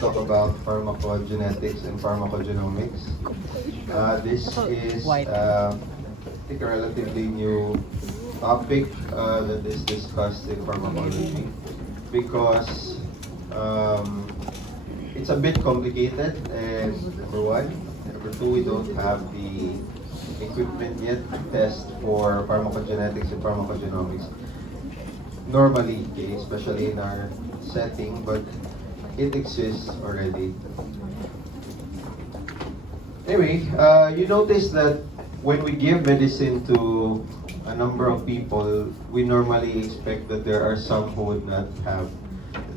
talk about pharmacogenetics and pharmacogenomics. This is, I think, a relatively new topic that is discussed in pharmacology because it's a bit complicated, and number one. Number two, we don't have the equipment yet to test for pharmacogenetics and pharmacogenomics normally, okay, especially in our setting, but it exists already. Anyway, you notice that when we give medicine to a number of people, we normally expect that there are some who would not have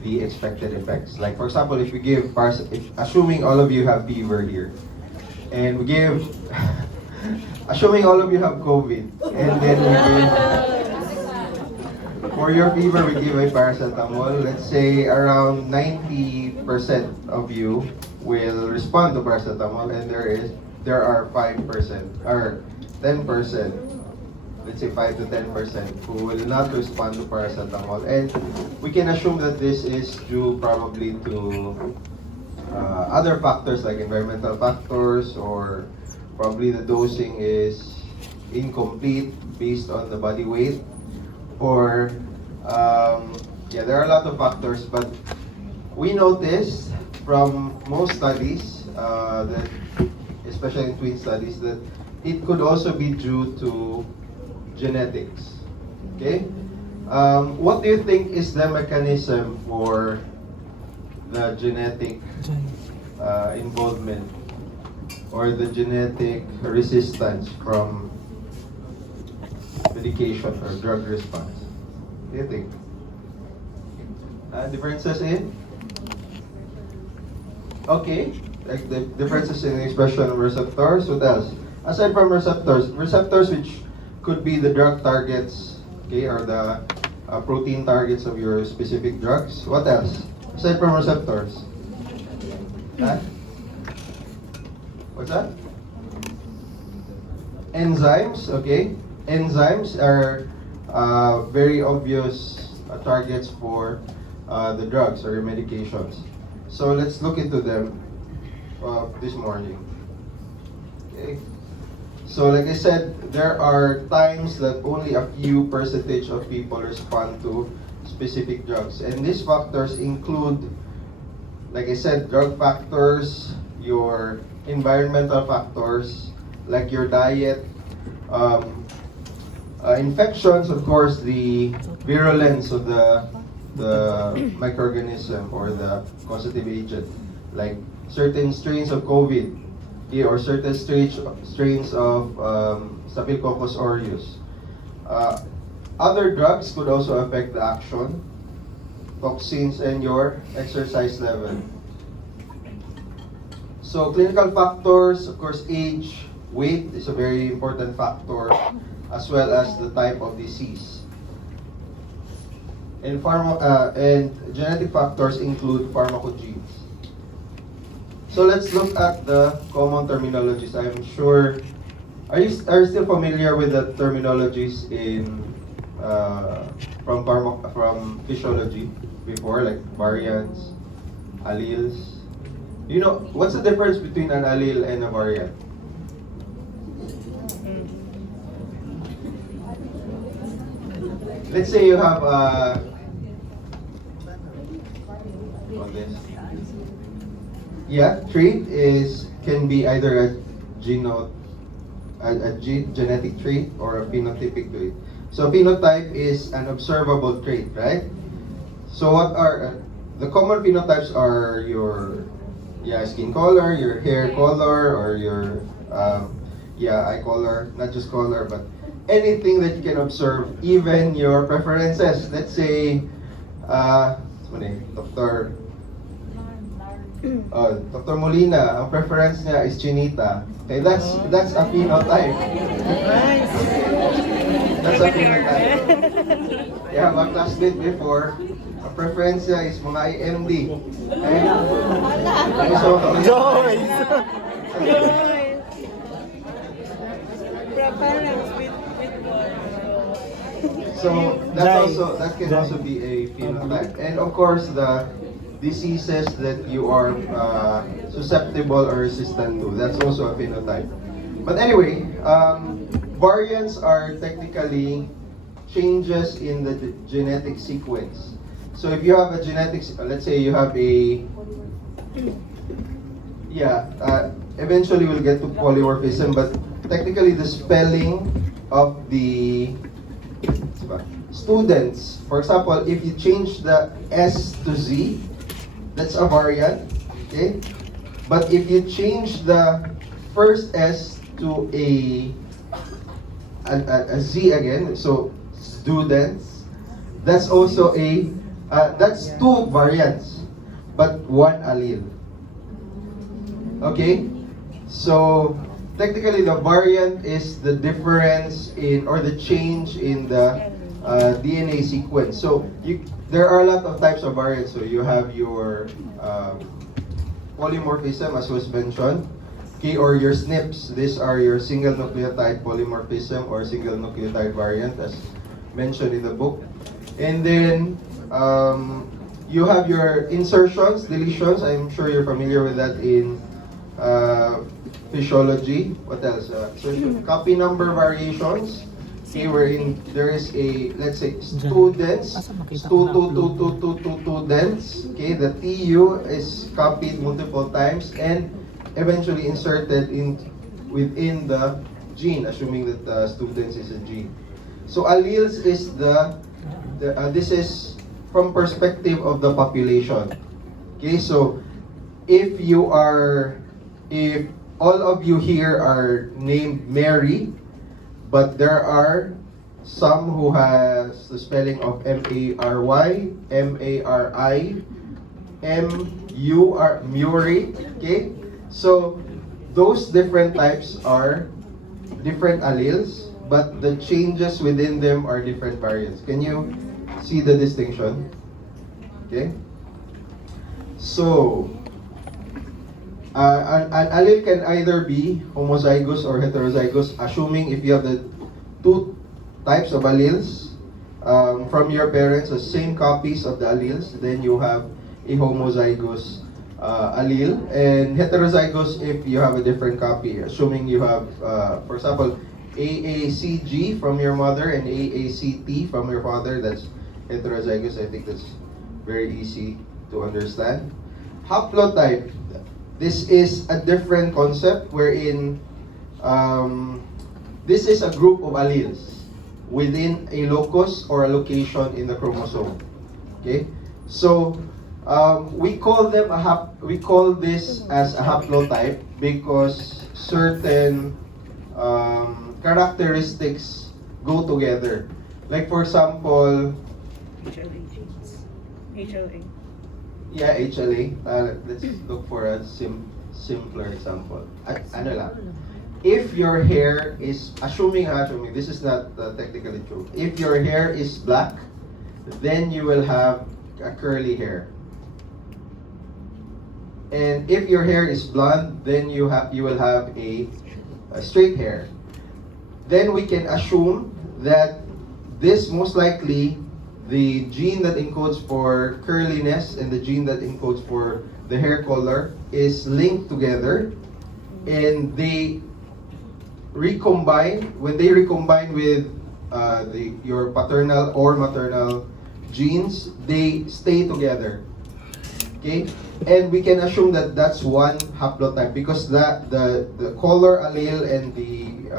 the expected effects. Like for example, if we give, assuming all of you have fever here, and we give, assuming all of you have COVID, and then we give, for your fever, we give a paracetamol. Let's say around 90% of you will respond to paracetamol, and there are 5% or 10%, let's say 5 to 10% who will not respond to paracetamol, and we can assume that this is due probably to other factors like environmental factors, or probably the dosing is incomplete based on the body weight, or yeah, there are a lot of factors, but we noticed from most studies that, especially in twin studies, that it could also be due to genetics. Okay, what do you think is the mechanism for the genetic involvement or the genetic resistance from medication or drug response? What do you think? Differences in? Okay, like the differences in expression of receptors. What else? Aside from receptors which could be the drug targets, okay, or the protein targets of your specific drugs. What else? Aside from receptors? Huh? What's that? Enzymes, okay. Enzymes are very obvious targets for the drugs or your medications. So let's look into them this morning. Okay. So like I said, there are times that only a few percentage of people respond to specific drugs. And these factors include, like I said, drug factors, your environmental factors, like your diet, infections, of course, the virulence of the microorganism or the causative agent, like certain strains of COVID, or certain strains of Staphylococcus aureus. Other drugs could also affect the action, toxins, and your exercise level. So clinical factors, of course, age, weight is a very important factor, as well as the type of disease. And genetic factors include pharmacogenes. So let's look at the common terminologies. I'm sure, are you still familiar with the terminologies in from physiology before, like variants, alleles? You know, what's the difference between an allele and a variant? Let's say you have this. Yeah, trait can be either a genetic trait or a phenotypic trait. So phenotype is an observable trait, right? So what are the common phenotypes? Are your skin color, your hair color, or your eye color, not just color, but anything that you can observe, even your preferences. Let's say, Dr. Molina, ang preference niya is chinita. Okay, that's a phenotype. That's a phenotype. Yeah, my classmate before, ang preference niya is mga IMD. Okay? Joyce! Preference with So that can also be a phenotype. And of course, the diseases that you are susceptible or resistant to. That's also a phenotype. But anyway, variants are technically changes in the genetic sequence. So if you have a genetic, let's say you have a, eventually we'll get to polymorphism, but technically the spelling of the students, for example, if you change the S to Z, that's a variant, okay? But if you change the first S to a Z again, so students, that's also that's two variants, but one allele. Okay? So, technically the variant is the difference in, or the change in the DNA sequence. So, there are a lot of types of variants. So, you have your polymorphism, as was mentioned, okay, or your SNPs. These are your single nucleotide polymorphism or single nucleotide variant, as mentioned in the book. And then, you have your insertions, deletions. I'm sure you're familiar with that in physiology. What else? Copy number variations. Okay, wherein there is a, let's say, students, students. Okay, the TU is copied multiple times and eventually inserted within the gene, assuming that students is a gene. So alleles is this is from perspective of the population. Okay, so if all of you here are named Mary, but there are some who has the spelling of M-A-R-Y, M-A-R-I, M-U-R, Muri, okay? So those different types are different alleles, but the changes within them are different variants. Can you see the distinction? Okay? So, an allele can either be homozygous or heterozygous, assuming if you have the two types of alleles from your parents, the same copies of the alleles, then you have a homozygous allele, and heterozygous if you have a different copy, assuming you have, for example, AACG from your mother and AACT from your father. That's heterozygous. I think that's very easy to understand. Haplotype. This is a different concept wherein this is a group of alleles within a locus or a location in the chromosome. Okay, so we call this as a haplotype because certain characteristics go together. Like for example, HLA genes. HLA. yeah, HLA. Let's look for a simpler example. Ano lang. If your hair is, assuming this is not technically true. If your hair is black, then you will have a curly hair. And if your hair is blonde, then you will have a straight hair. Then we can assume that this most likely the gene that encodes for curliness and the gene that encodes for the hair color is linked together, and they recombine. When they recombine with your paternal or maternal genes, they stay together. Okay, and we can assume that that's one haplotype because the color allele and the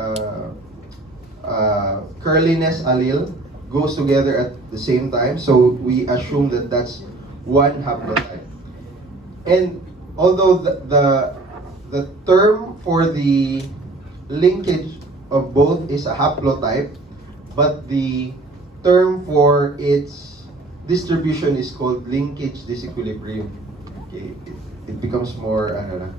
curliness allele goes together at the same time. So we assume that that's one haplotype. And although the term for the linkage of both is a haplotype, but the term for its distribution is called linkage disequilibrium. Okay, it becomes more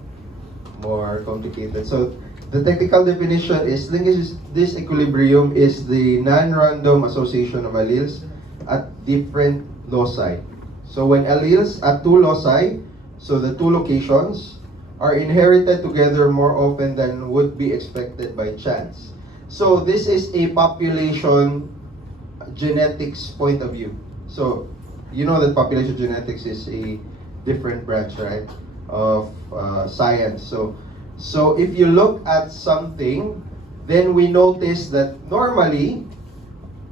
more complicated. So the technical definition is linkage disequilibrium is the non-random association of alleles at different loci. So when alleles at two loci, so the two locations, are inherited together more often than would be expected by chance. So this is a population genetics point of view. So you know that population genetics is a different branch, right, of science. So if you look at something, then we notice that normally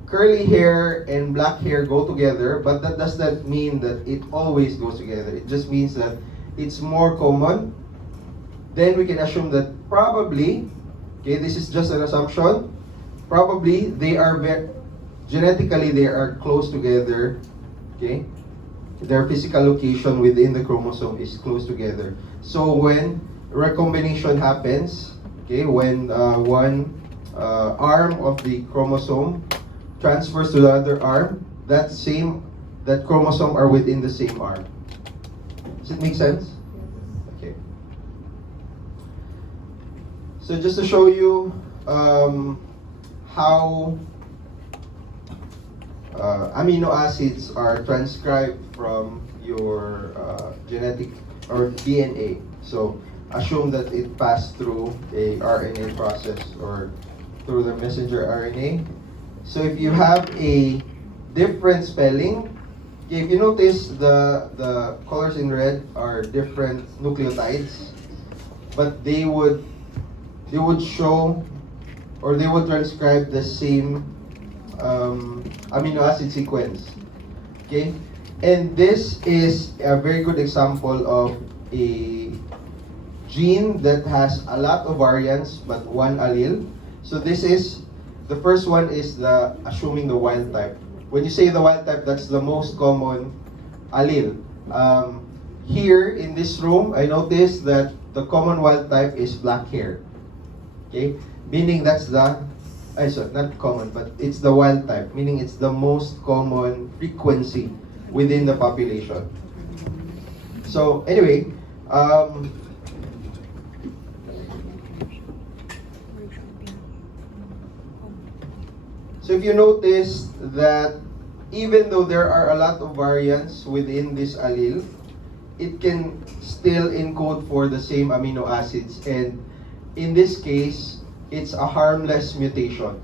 curly hair and black hair go together, but that does not mean that it always goes together. It just means that it's more common. Then we can assume that probably, okay, this is just an assumption, probably they are genetically they are close together, okay? Their physical location within the chromosome is close together. So when recombination happens, okay, when one arm of the chromosome transfers to the other arm, that chromosome are within the same arm. Does it make sense? Okay. So just to show you how amino acids are transcribed from your genetic or DNA. So assume that it passed through a RNA process or through the messenger RNA. So if you have a different spelling, if you notice the colors in red are different nucleotides, but they would show or they would transcribe the same amino acid sequence. Okay, and this is a very good example of a gene that has a lot of variants but one allele. So this is the first one is assuming the wild type. When you say the wild type, that's the most common allele. Here in this room, I noticed that the common wild type is black hair. Okay, meaning that's sorry, not common, but it's the wild type, meaning it's the most common frequency within the population. So anyway, so if you notice that even though there are a lot of variants within this allele, it can still encode for the same amino acids, and in this case, it's a harmless mutation.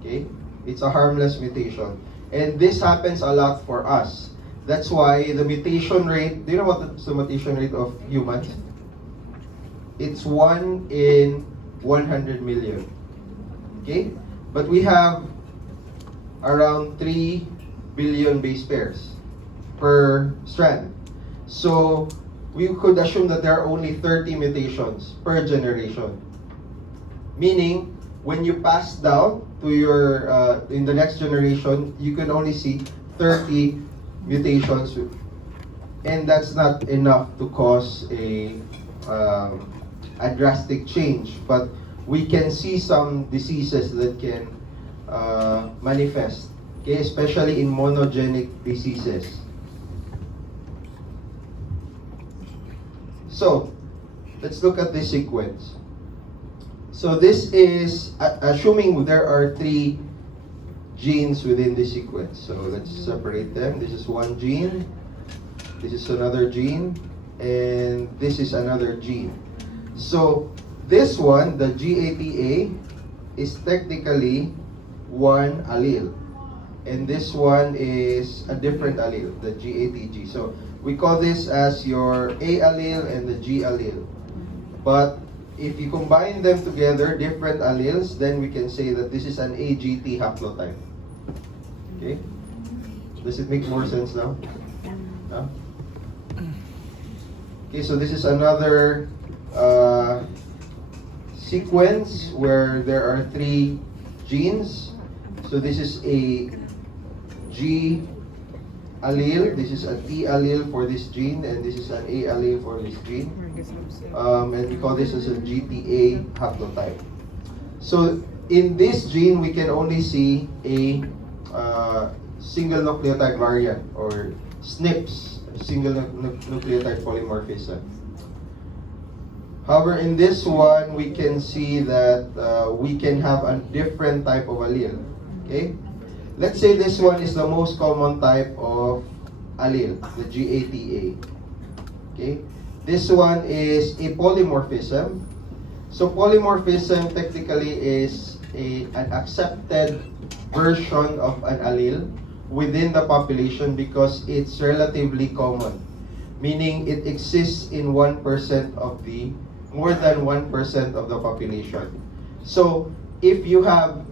Okay? It's a harmless mutation. And this happens a lot for us. That's why the mutation rate, do you know what's the mutation rate of humans? It's 1 in 100 million. Okay? But we have around 3 billion base pairs per strand. So we could assume that there are only 30 mutations per generation. Meaning, when you pass down to your, in the next generation, you can only see 30 mutations. And that's not enough to cause a drastic change. But we can see some diseases that can manifest, okay, especially in monogenic diseases. So, let's look at this sequence. So this is assuming there are 3 genes within the sequence. So let's separate them. This is one gene, this is another gene, and this is another gene. So this one, the GATA, is technically one allele. And this one is a different allele, the GATG. So we call this as your A allele and the G allele. But if you combine them together, different alleles, then we can say that this is an AGT haplotype. Okay? Does it make more sense now? Huh? Okay, so this is another sequence where there are 3 genes. So this is a G allele, this is a T allele for this gene, and this is an A allele for this gene. And we call this as a GTA haplotype. So in this gene, we can only see a single nucleotide variant, or SNPs, single nucleotide polymorphism. However, in this one, we can see that we can have a different type of allele. Okay? Let's say this one is the most common type of allele, the GATA. Okay? This one is a polymorphism. So polymorphism technically is an accepted version of an allele within the population because it's relatively common. meaning it exists in 1% of the, more than 1% of the population. So if you have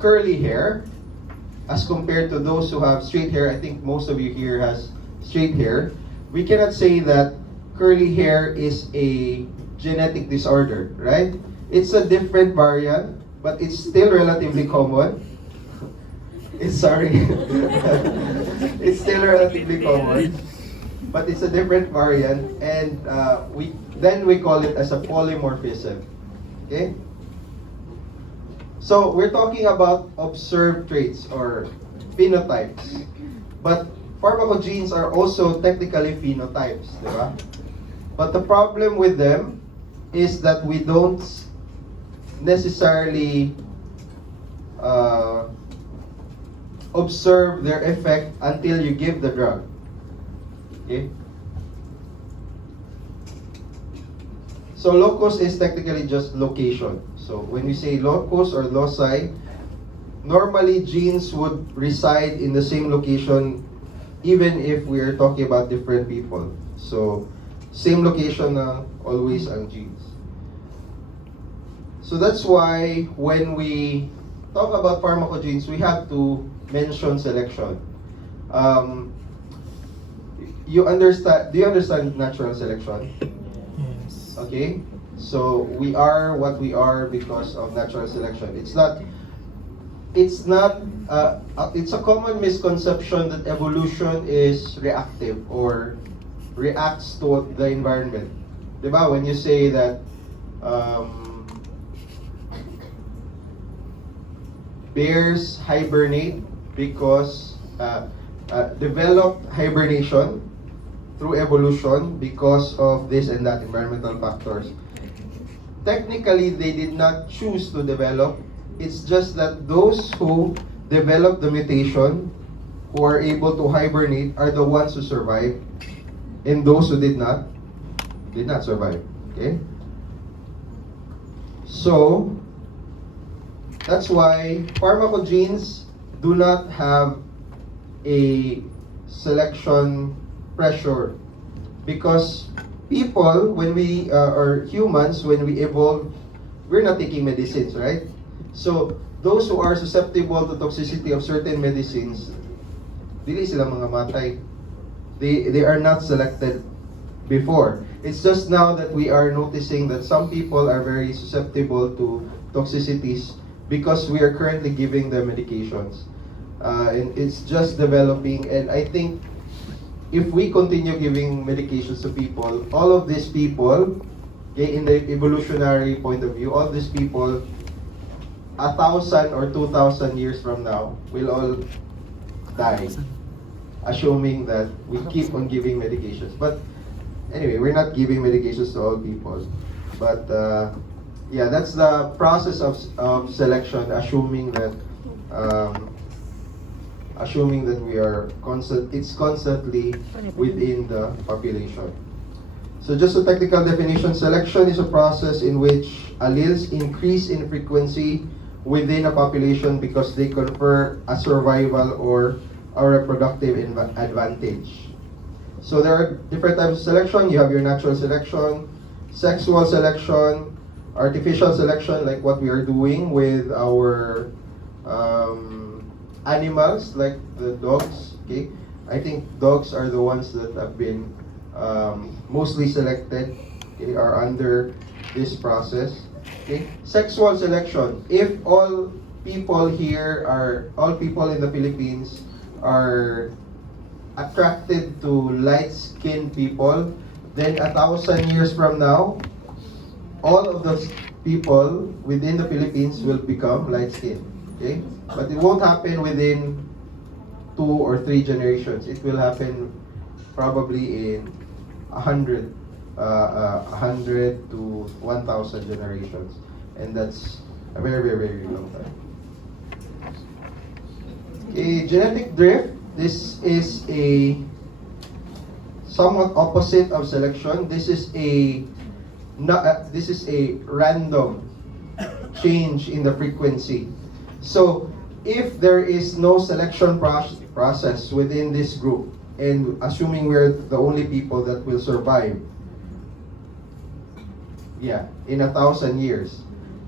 curly hair, as compared to those who have straight hair, I think most of you here has straight hair, we cannot say that curly hair is a genetic disorder, right? It's a different variant, but it's still relatively common. It's sorry. It's still relatively common, but it's a different variant, and we call it as a polymorphism. Okay? So we're talking about observed traits or phenotypes. But pharmacogenes are also technically phenotypes, di ba? But the problem with them is that we don't necessarily observe their effect until you give the drug. Okay? So locus is technically just location. So when we say locus or loci, normally genes would reside in the same location even if we are talking about different people. So same location na always ang genes. So that's why when we talk about pharmacogenes, we have to mention selection. Do you understand natural selection? Yes. Okay, so we are what we are because of natural selection. It's a common misconception that evolution is reactive or reacts to the environment. Diba? When you say that bears hibernate because develop hibernation through evolution because of this and that environmental factors. Technically, they did not choose to develop. It's just that those who develop the mutation, who are able to hibernate, are the ones who survive, and those who did not survive. Okay? So, that's why pharmacogenes do not have a selection pressure, because people, when we or humans, when we evolve, we're not taking medicines, right? So those who are susceptible to toxicity of certain medicines, dili sila mga matay. They are not selected before. It's just now that we are noticing that some people are very susceptible to toxicities because we are currently giving them medications. And it's just developing, and I think if we continue giving medications to people, all of these people, okay, in the evolutionary point of view, all these people, 1,000 or 2,000 years from now, will all die, assuming that we keep on giving medications. But anyway, we're not giving medications to all people. But yeah, that's the process of selection, assuming that we are it's constantly within the population. So just a technical definition, selection is a process in which alleles increase in frequency within a population because they confer a survival or a reproductive advantage. So there are different types of selection. You have your natural selection, sexual selection, artificial selection, like what we are doing with our animals, like the dogs. Okay, I think dogs are the ones that have been mostly selected, okay, are under this process. Okay, sexual selection. If all people in the Philippines are attracted to light-skinned people, then 1,000 years from now, all of those people within the Philippines will become light-skinned. Okay? But it won't happen within 2 or 3 generations. It will happen probably in 100 to 1,000 generations. And that's a very, very, very long time. Okay, genetic drift. This is a somewhat opposite of selection. This is a random change in the frequency. So if there is no selection process within this group, and assuming we're the only people that will survive, yeah, in 1,000 years,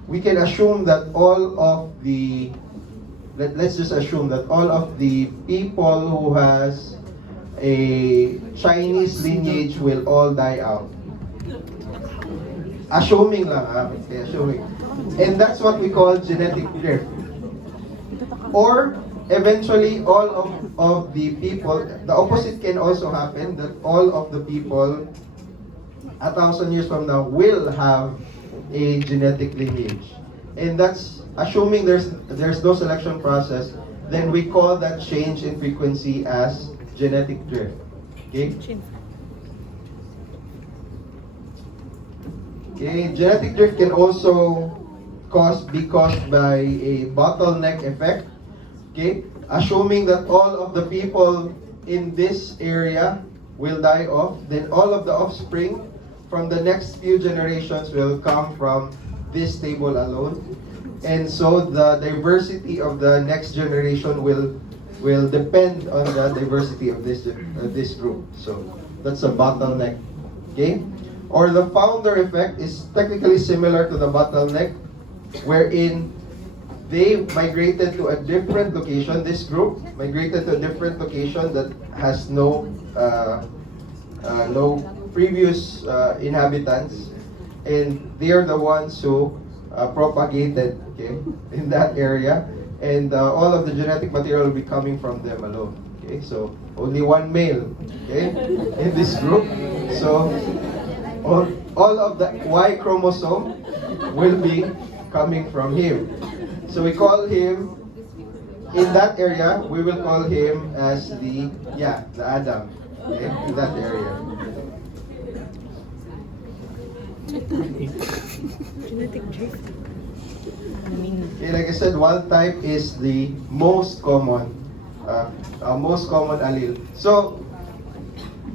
we can assume that all of the, let's just assume that all of the people who has a Chinese lineage will all die out. Assuming lang, okay, assuming. And that's what we call genetic drift. Or eventually all of the people, the opposite can also happen, that all of the people 1,000 years from now will have a genetic lineage. And that's assuming there's no selection process, then we call that change in frequency as genetic drift. Okay? Okay, genetic drift can also be caused by a bottleneck effect. Okay, assuming that all of the people in this area will die off, then all of the offspring from the next few generations will come from this table alone. And so the diversity of the next generation will depend on the diversity of this group. So that's a bottleneck. Okay? Or the founder effect is technically similar to the bottleneck, wherein they migrated to a different location. This group migrated to a different location that has no previous inhabitants, and they are the ones who propagated, okay, in that area, and all of the genetic material will be coming from them alone. Okay, so only one male, okay, in this group. So all of the Y chromosome will be coming from him. So we call him, in that area, we will call him as the Adam, okay, in that area. Genetic drift. Okay, like I said, wild type is the most common allele. So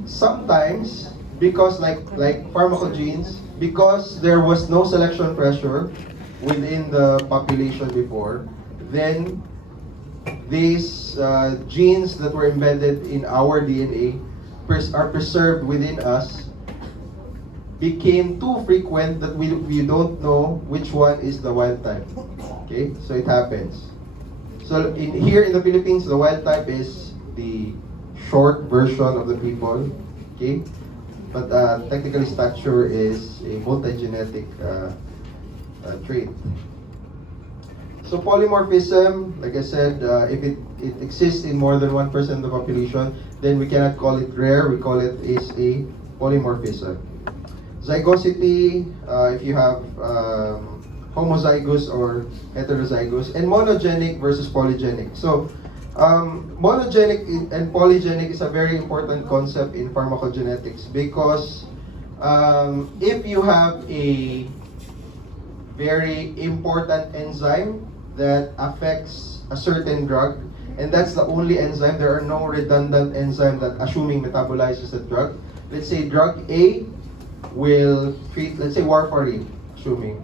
sometimes, because like pharmacogenes, because there was no selection pressure within the population before, then these genes that were embedded in our DNA are preserved within us, became too frequent that we don't know which one is the wild type. Okay, so it happens. So here in the Philippines, the wild type is the short version of the people. Okay, but technically stature is a multigenetic trait. So polymorphism, like I said, if it exists in more than 1% of the population, then we cannot call it rare. We call it is a polymorphism. Zygosity, if you have homozygous or heterozygous, and monogenic versus polygenic. So monogenic and polygenic is a very important concept in pharmacogenetics, because if you have a very important enzyme that affects a certain drug, and that's the only enzyme, there are no redundant enzyme that assuming metabolizes the drug. Let's say drug A will treat, let's say warfarin, assuming,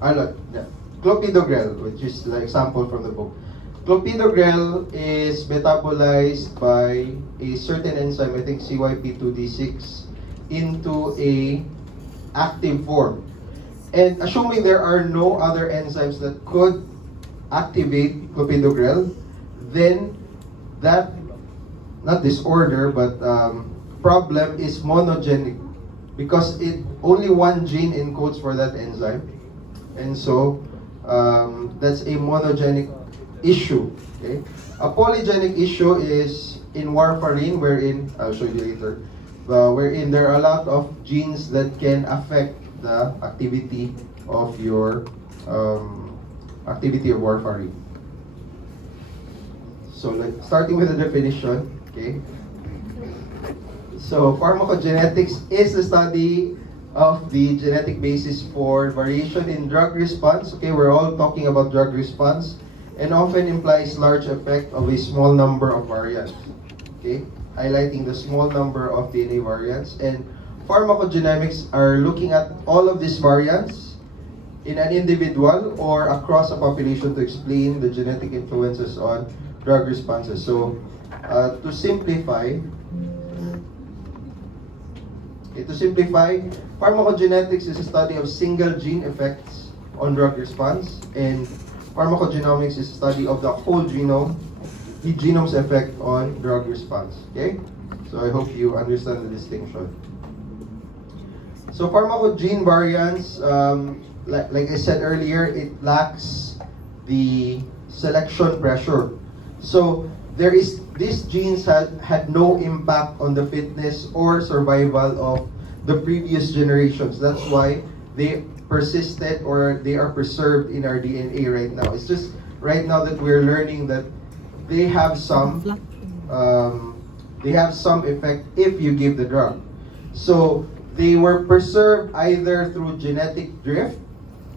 clopidogrel, which is the example from the book. Clopidogrel is metabolized by a certain enzyme, I think CYP2D6, into a active form. And assuming there are no other enzymes that could activate clopidogrel, then that, not disorder, but problem is monogenic, because only one gene encodes for that enzyme. And so that's a monogenic issue. Okay? A polygenic issue is in warfarin, wherein, I'll show you later, wherein there are a lot of genes that can affect the activity of your warfarin. So starting with the definition, okay? So pharmacogenetics is the study of the genetic basis for variation in drug response. Okay, we're all talking about drug response, and often implies large effect of a small number of variants. Okay, highlighting the small number of DNA variants. And pharmacogenomics are looking at all of these variants in an individual or across a population to explain the genetic influences on drug responses. So to simplify, Okay, to simplify, pharmacogenetics is a study of single gene effects on drug response, and pharmacogenomics is a study of the whole genome, the genome's effect on drug response. Okay? So I hope you understand the distinction. So pharmacogene variants, like I said earlier, it lacks the selection pressure. So these genes had no impact on the fitness or survival of the previous generations. That's why they persisted or they are preserved in our DNA right now. It's just right now that we're learning that they have some effect if you give the drug. So they were preserved either through genetic drift.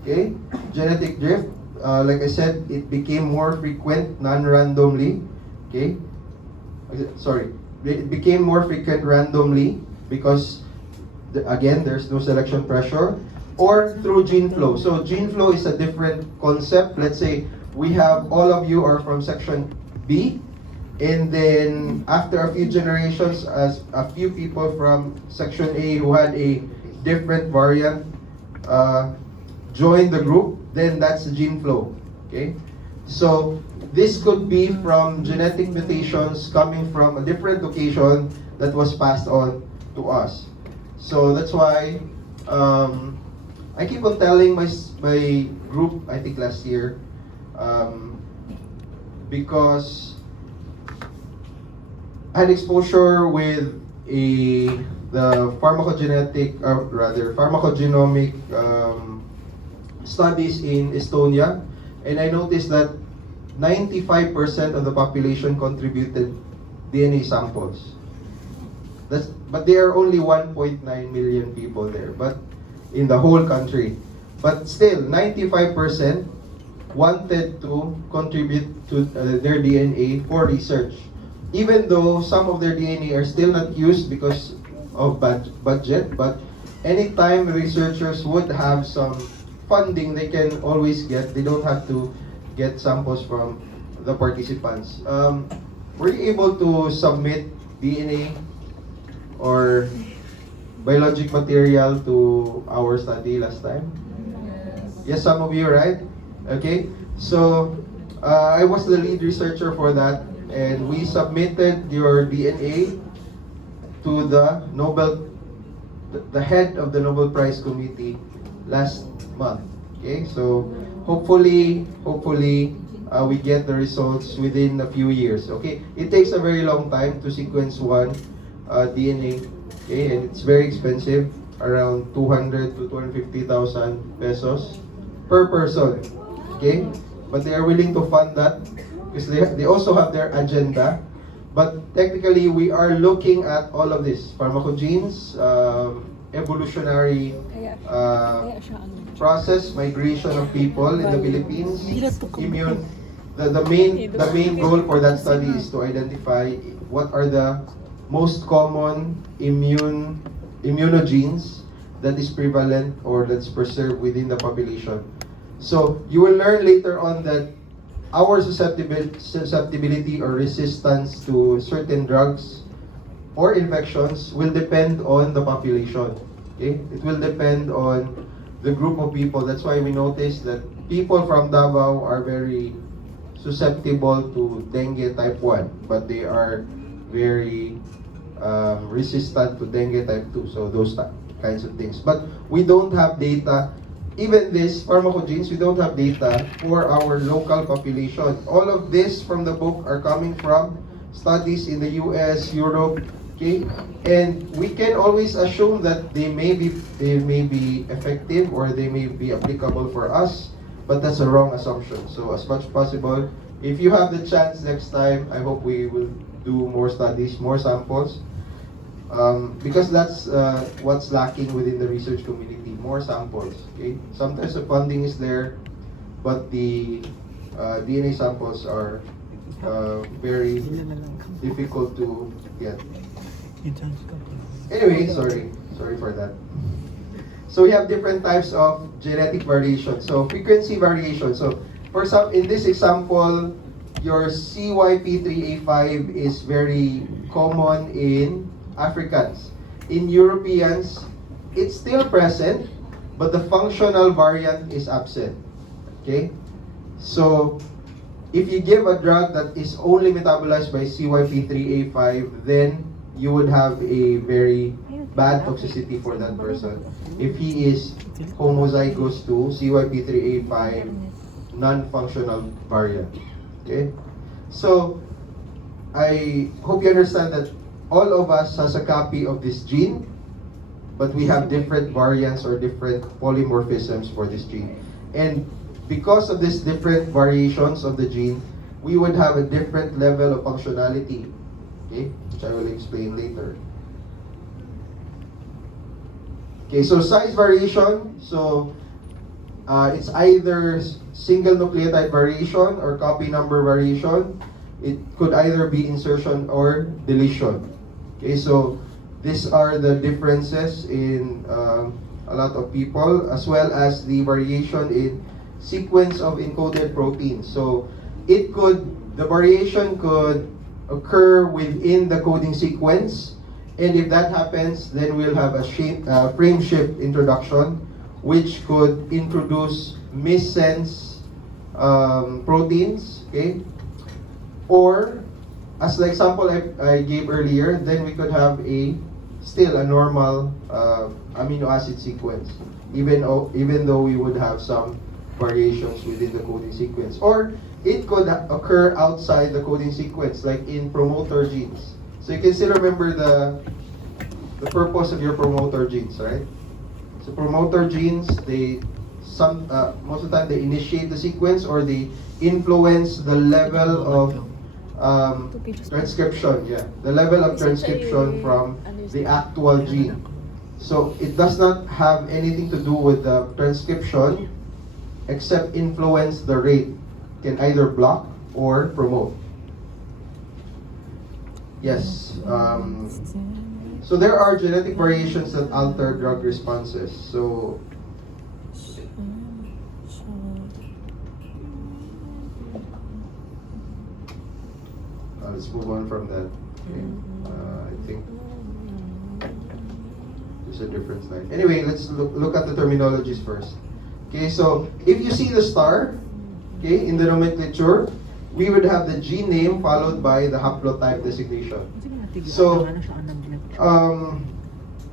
Okay, genetic drift. Like I said, it became more frequent non-randomly. Okay, sorry, it became more frequent randomly because again, there's no selection pressure, or through gene flow. So gene flow is a different concept. Let's say we have all of you are from section B, and then after a few generations, as a few people from section A who had a different variant join the group, then that's the gene flow. Okay, so this could be from genetic mutations coming from a different location that was passed on to us. So that's why I keep on telling my group, I think last year, because I had exposure with the pharmacogenetic, or rather pharmacogenomic studies in Estonia, and I noticed that 95% of the population contributed DNA samples. But there are only 1.9 million people there, but in the whole country. But still, 95% wanted to contribute to their DNA for research. Even though some of their DNA are still not used because of budget, but anytime researchers would have some funding, they can always get, they don't have to get samples from the participants. Were you able to submit DNA or biologic material to our study last time? Yes, some of you, right? Okay, so I was the lead researcher for that, and we submitted your DNA to the head of the Nobel Prize Committee last month. Okay, so hopefully we get the results within a few years. Okay, it takes a very long time to sequence one DNA. Okay, and it's very expensive, around 200 to 250,000 pesos per person. Okay, but they are willing to fund that because they also have their agenda. But technically, we are looking at all of this: pharmacogenes, evolutionary process, migration of people in the Philippines, immune. The main goal for that study is to identify what are the most common immunogenes that is prevalent or that's preserved within the population. So you will learn later on that our susceptibility or resistance to certain drugs or infections will depend on the population. Okay? It will depend on the group of people. That's why we notice that people from Davao are very susceptible to dengue type 1, but they are very resistant to dengue type 2. So those kinds of things. But we don't have data. Even this pharmacogenes, we don't have data for our local population. All of this from the book are coming from studies in the US, Europe, okay? And we can always assume that they may be effective or they may be applicable for us, but that's a wrong assumption. So as much as possible, if you have the chance next time, I hope we will do more studies, more samples, because that's what's lacking within the research community. More samples. Okay. Sometimes the funding is there, but the DNA samples are very difficult to get. Anyway, sorry for that. So we have different types of genetic variation. So frequency variation. So for some, in this example, your CYP3A5 is very common in Africans. in Europeans, it's still present, but the functional variant is absent. Okay? So, if you give a drug that is only metabolized by CYP3A5, then you would have a very bad toxicity for that person. If he is homozygous to CYP3A5 non-functional variant. Okay? So, I hope you understand that all of us has a copy of this gene, but we have different variants or different polymorphisms for this gene. And because of these different variations of the gene, we would have a different level of functionality, okay, which I will explain later. Okay, so size variation, so it's either single nucleotide variation or copy number variation. It could either be insertion or deletion. Okay, so these are the differences in a lot of people, as well as the variation in sequence of encoded proteins. So the variation could occur within the coding sequence, and if that happens, then we'll have a frame shift introduction, which could introduce missense proteins, okay? Or, as the example I gave earlier, then we could have still a normal amino acid sequence, even though we would have some variations within the coding sequence. Or it could occur outside the coding sequence, like in promoter genes. So you can still remember the purpose of your promoter genes, right? So promoter genes, most of the time they initiate the sequence, or they influence the level of transcription, the level of transcription from the actual gene. So it does not have anything to do with the transcription, except influence the rate. Can either block or promote. Yes. So there are genetic variations that alter drug responses. So let's move on from that. Okay. I think there's a different slide. Anyway, let's look at the terminologies first. Okay, so if you see the star, okay, in the nomenclature, we would have the gene name followed by the haplotype designation. So,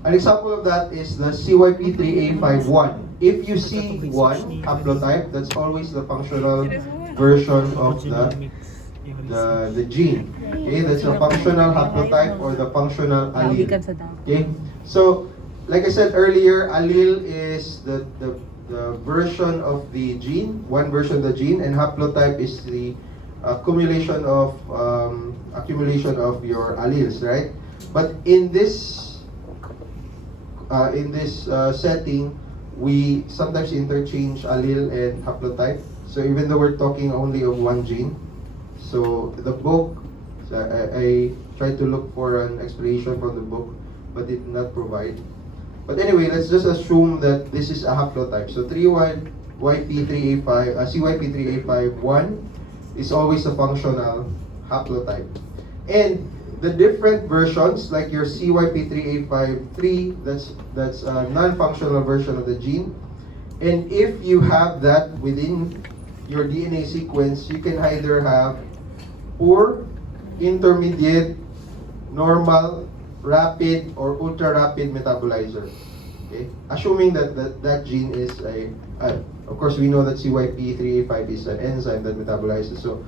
an example of that is the CYP3A51. If you see one haplotype, that's always the functional version of the gene. Okay, that's a functional haplotype or the functional allele. Okay, so like I said earlier, allele is the version of the gene, one version of the gene, and haplotype is the accumulation of your alleles, right? But in this setting, we sometimes interchange allele and haplotype. So even though we're talking only of one gene, so the book, I tried to look for an explanation from the book, but it did not provide. But anyway, let's just assume that this is a haplotype. So CYP3A51 is always a functional haplotype. And the different versions, like your CYP3A53, that's a non-functional version of the gene. And if you have that within your DNA sequence, you can either have poor, intermediate, normal, rapid, or ultra-rapid metabolizer. Okay? Assuming that gene is of course we know that CYP3A5 is an enzyme that metabolizes. So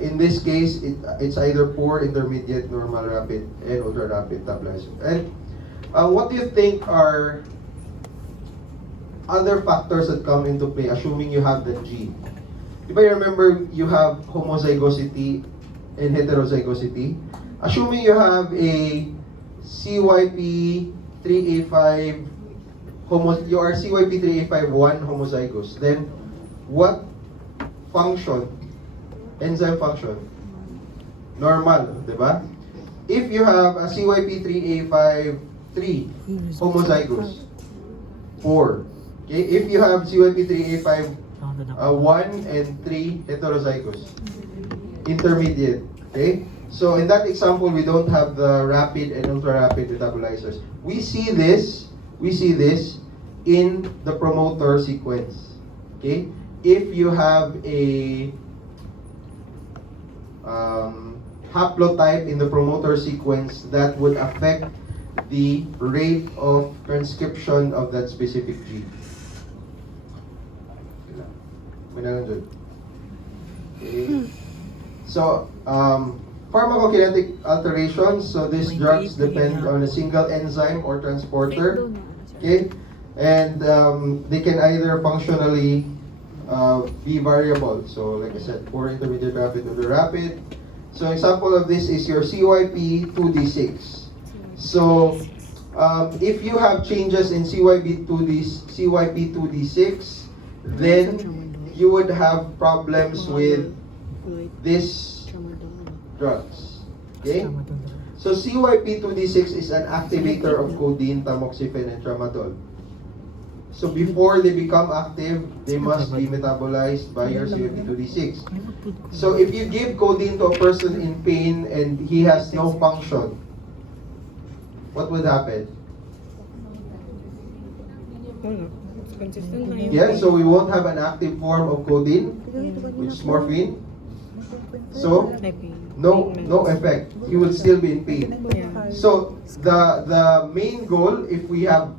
in this case, it's either poor, intermediate, normal, rapid, and ultra-rapid metabolizer. And what do you think are other factors that come into play, assuming you have that gene? If I remember, you have homozygosity and heterozygosity. Assuming you have a CYP3A5 you are CYP3A51 homozygous, then what function, enzyme function? Normal, diba? If you have a CYP3A53 homozygous, 4. Okay, if you have CYP3A5 1 and 3 heterozygous, intermediate. Okay, So in that example, we don't have the rapid and ultra-rapid metabolizers. We see this in the promoter sequence. Okay? If you have a haplotype in the promoter sequence, that would affect the rate of transcription of that specific gene. Okay. So, pharmacokinetic alterations. So these drugs depend on a single enzyme or transporter. Okay, and they can either functionally be variable. So, like I said, poor, intermediate, rapid, or the rapid. So, example of this is your CYP2D6. So, if you have changes in CYP2D6, then you would have problems with these drugs. Okay? So CYP2D6 is an activator of codeine, tamoxifen, and tramadol. So before they become active, they must be metabolized by your CYP2D6. So if you give codeine to a person in pain and he has no function, what would happen? Consistent na yun. Yeah, so we won't have an active form of codeine, which is morphine. So no effect. He will still be in pain. Yeah. So the main goal, if we have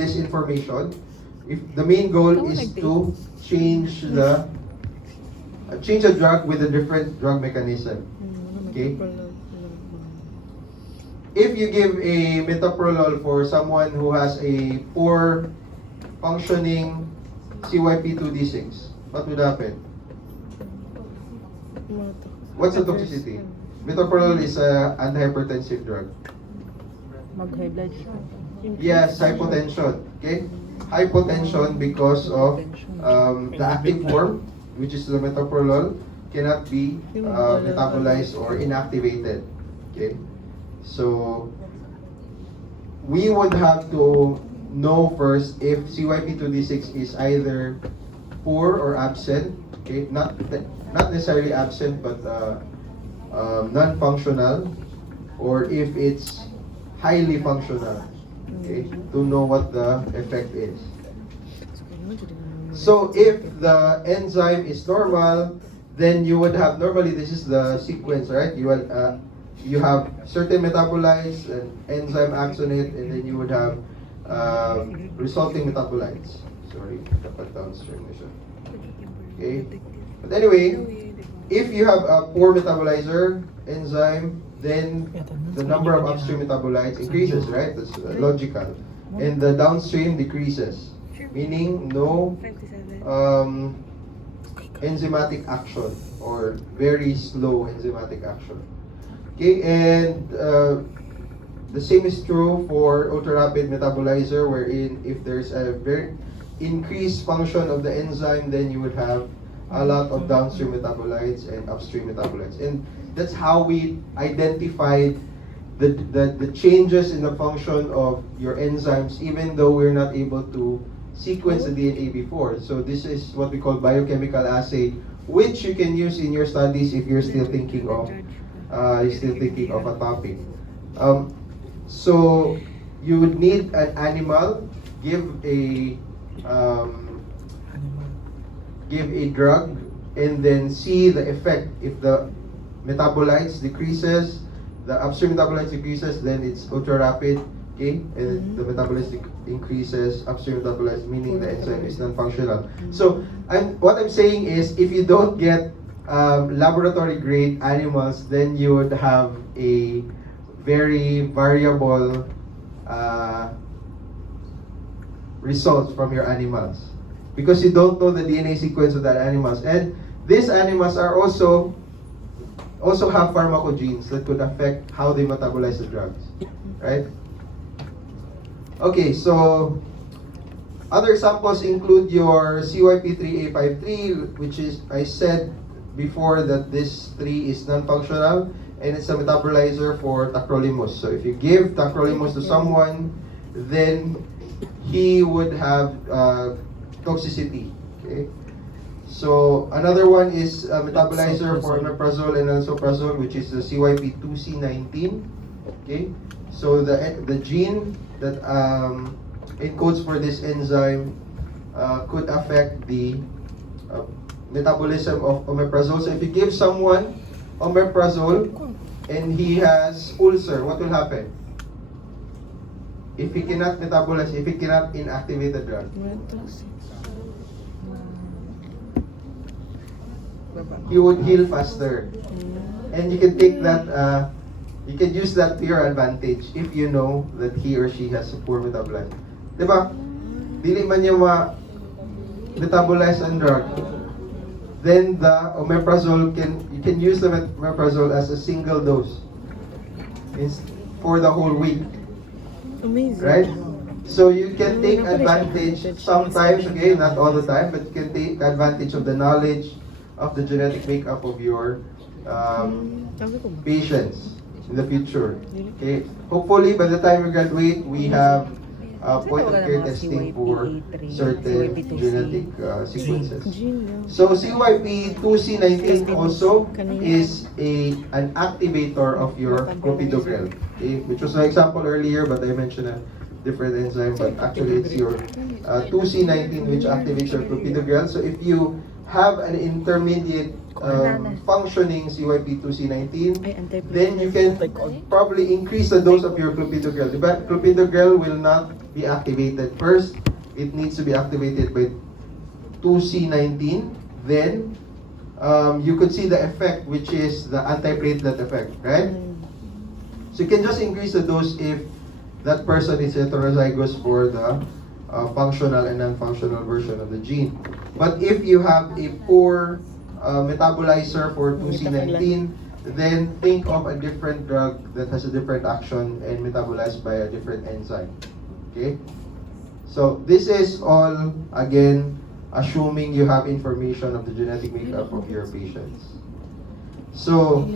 this information, if the main goal is to change the drug with a different drug mechanism. Okay. If you give a metoprolol for someone who has a poor functioning CYP2D6, what would happen? What's the toxicity? Metoprolol is an antihypertensive drug. Mag-high blood sugar. Yes, hypotension. Okay? Hypotension because of the active form, which is the metoprolol, cannot be metabolized or inactivated. Okay? So, we would have to know first if CYP2D6 is either poor or absent. Okay? Not necessarily absent, but non-functional, or if it's highly functional. Okay, to know what the effect is. So if the enzyme is normal, then you would have, normally this is the sequence, right? You have certain metabolites, and enzyme acts on it, and then you would have resulting metabolites. Sorry, dapat downstream na siya. Okay, but anyway, if you have a poor metabolizer enzyme, then the number of upstream metabolites increases, right? That's logical. And the downstream decreases, meaning no enzymatic action or very slow enzymatic action. Okay, and the same is true for ultra-rapid metabolizer, wherein if there's a very increased function of the enzyme, then you would have a lot of downstream metabolites and upstream metabolites. And that's how we identified the changes in the function of your enzymes, even though we're not able to sequence the DNA before. So this is what we call biochemical assay, which you can use in your studies if you're still thinking of a topic. So you would need an animal, give a drug, and then see the effect. If the metabolites decreases, the upstream metabolites decreases, then it's ultra rapid. Okay, and the metabolites increases, upstream metabolites, meaning the enzyme is non-functional. So what I'm saying is, if you don't get laboratory grade animals, then you would have a very variable results from your animals, because you don't know the DNA sequence of that animals. And these animals are also have pharmacogenes that could affect how they metabolize the drugs, right? Okay, so other examples include your CYP3A53, which is, I said before that this 3 is non-functional, and it's a metabolizer for tacrolimus. So if you give tacrolimus to someone, then he would have toxicity. Okay. So another one is a metabolizer for omeprazole and lansoprazole, which is the CYP2C19. Okay, so the gene that encodes for this enzyme could affect the metabolism of omeprazole. So if you give someone omeprazole and he has ulcer, what will happen? If he cannot metabolize, if he cannot inactivate the drug, he would heal faster. And you can take that, you can use that to your advantage if you know that he or she has a poor metabolism. Diba? Dili man niya ma-metabolize ang drug, then the omeprazole you can use the omeprazole as a single dose for the whole week. Amazing. Right? So you can take advantage sometimes, okay, not all the time, but you can take advantage of the knowledge of the genetic makeup of your patients in the future. Okay? Hopefully, by the time we graduate, we have point of care testing for certain genetic sequences. So CYP2C19 also is an activator of your clopidogrel, okay? Which was an example earlier, but I mentioned a different enzyme, but actually it's your 2C19 which activates your clopidogrel. So if you have an intermediate functioning CYP2C19, then you can probably increase the dose of your clopidogrel. But clopidogrel will not be activated first. It needs to be activated by 2C19. Then you could see the effect, which is the antiplatelet effect, right? So you can just increase the dose if that person is heterozygous for the functional and non-functional version of the gene. But if you have a poor metabolizer for 2C19, then think of a different drug that has a different action and metabolized by a different enzyme. Okay? So this is all, again, assuming you have information of the genetic makeup of your patients. So,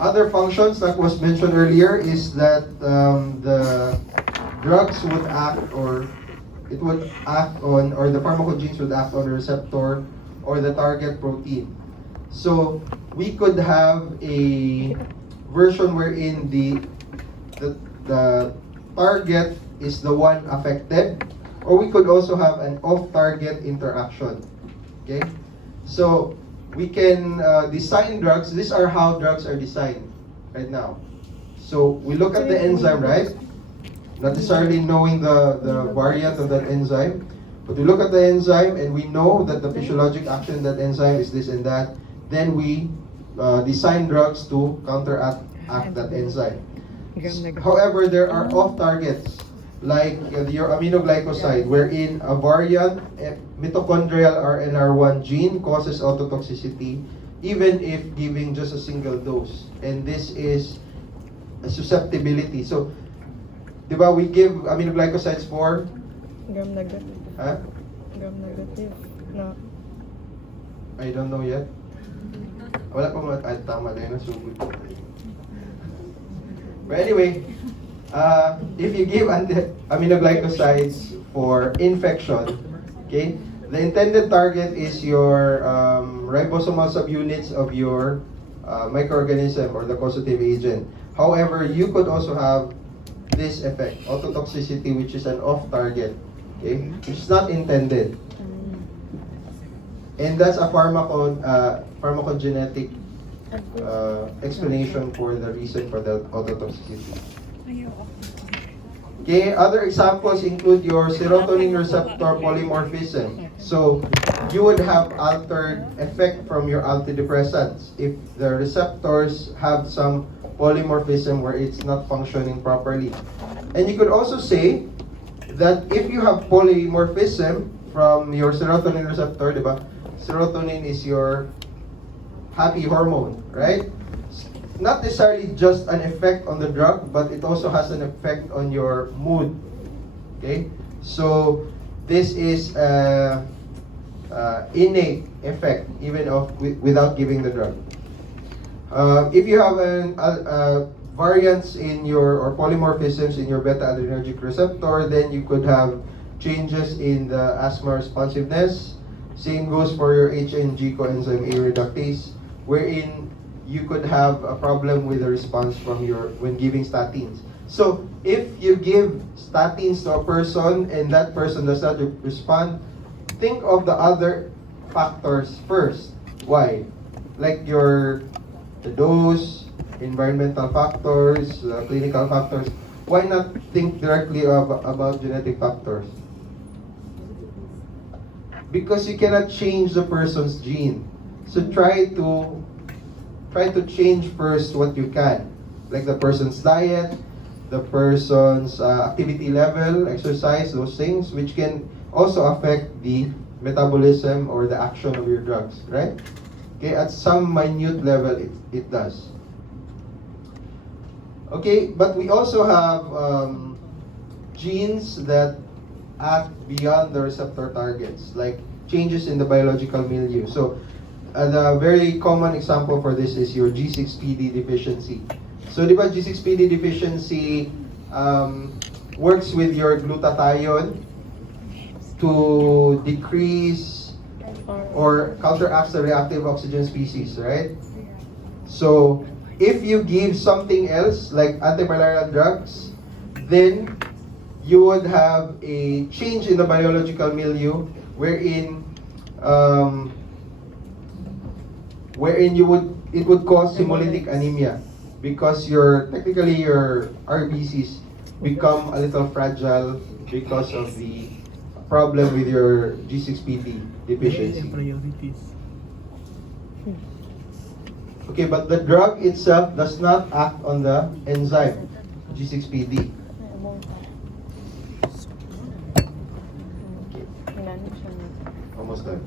other functions that was mentioned earlier is that the drugs would act, or it would act on, or the pharmacogenes would act on the receptor or the target protein. So we could have a version wherein the target is the one affected, or we could also have an off-target interaction. Okay, so we can design drugs. These are how drugs are designed right now. So we look at the enzyme, right? Not necessarily knowing the variant of that enzyme, but we look at the enzyme and we know that the physiologic action of that enzyme is this and that. Then we design drugs to counteract that enzyme. However, there are off-targets, like your aminoglycoside, wherein a variant mitochondrial RNR1 gene causes autotoxicity even if giving just a single dose. And this is a susceptibility. So, di ba, we give aminoglycosides for? Gram negative. Huh? Gram negative. No. I don't know yet. Wala pa tama na yun. Sugod. But anyway, if you give aminoglycosides for infection, okay, the intended target is your ribosomal subunits of your microorganism or the causative agent. However, you could also have this effect, autotoxicity, which is an off-target, okay, which is not intended. And that's a pharmacogenetic explanation for the reason for the autotoxicity. Okay, other examples include your serotonin receptor polymorphism. So, you would have altered effect from your antidepressants if the receptors have some polymorphism where it's not functioning properly. And you could also say that if you have polymorphism from your serotonin receptor, diba? Serotonin is your happy hormone, right? Not necessarily just an effect on the drug, but it also has an effect on your mood. Okay? So, this is an innate effect, even without giving the drug. If you have variants in your, or polymorphisms in your beta-adrenergic receptor, then you could have changes in the asthma responsiveness, Same goes for your HNG coenzyme A reductase, wherein you could have a problem with the response from your when giving statins. So if you give statins to a person and that person does not respond, think of the other factors first. Why? Like the dose, environmental factors, clinical factors. Why not think directly about genetic factors? Because you cannot change the person's gene. So try to change first what you can, like the person's diet, the person's activity level, exercise, those things, which can also affect the metabolism or the action of your drugs, right? Okay, at some minute level, it does. Okay, but we also have genes that act beyond the receptor targets, like changes in the biological milieu. So, the very common example for this is your G6PD deficiency. So, di ba G6PD deficiency works with your glutathione to decrease or counteracts the reactive oxygen species, right? So, if you give something else, like antimalarial drugs, then you would have a change in the biological milieu wherein it would cause hemolytic anemia because technically your RBCs become a little fragile because of the problem with your G6PD deficiency. Priorities. Okay, but the drug itself does not act on the enzyme G6PD. Almost done.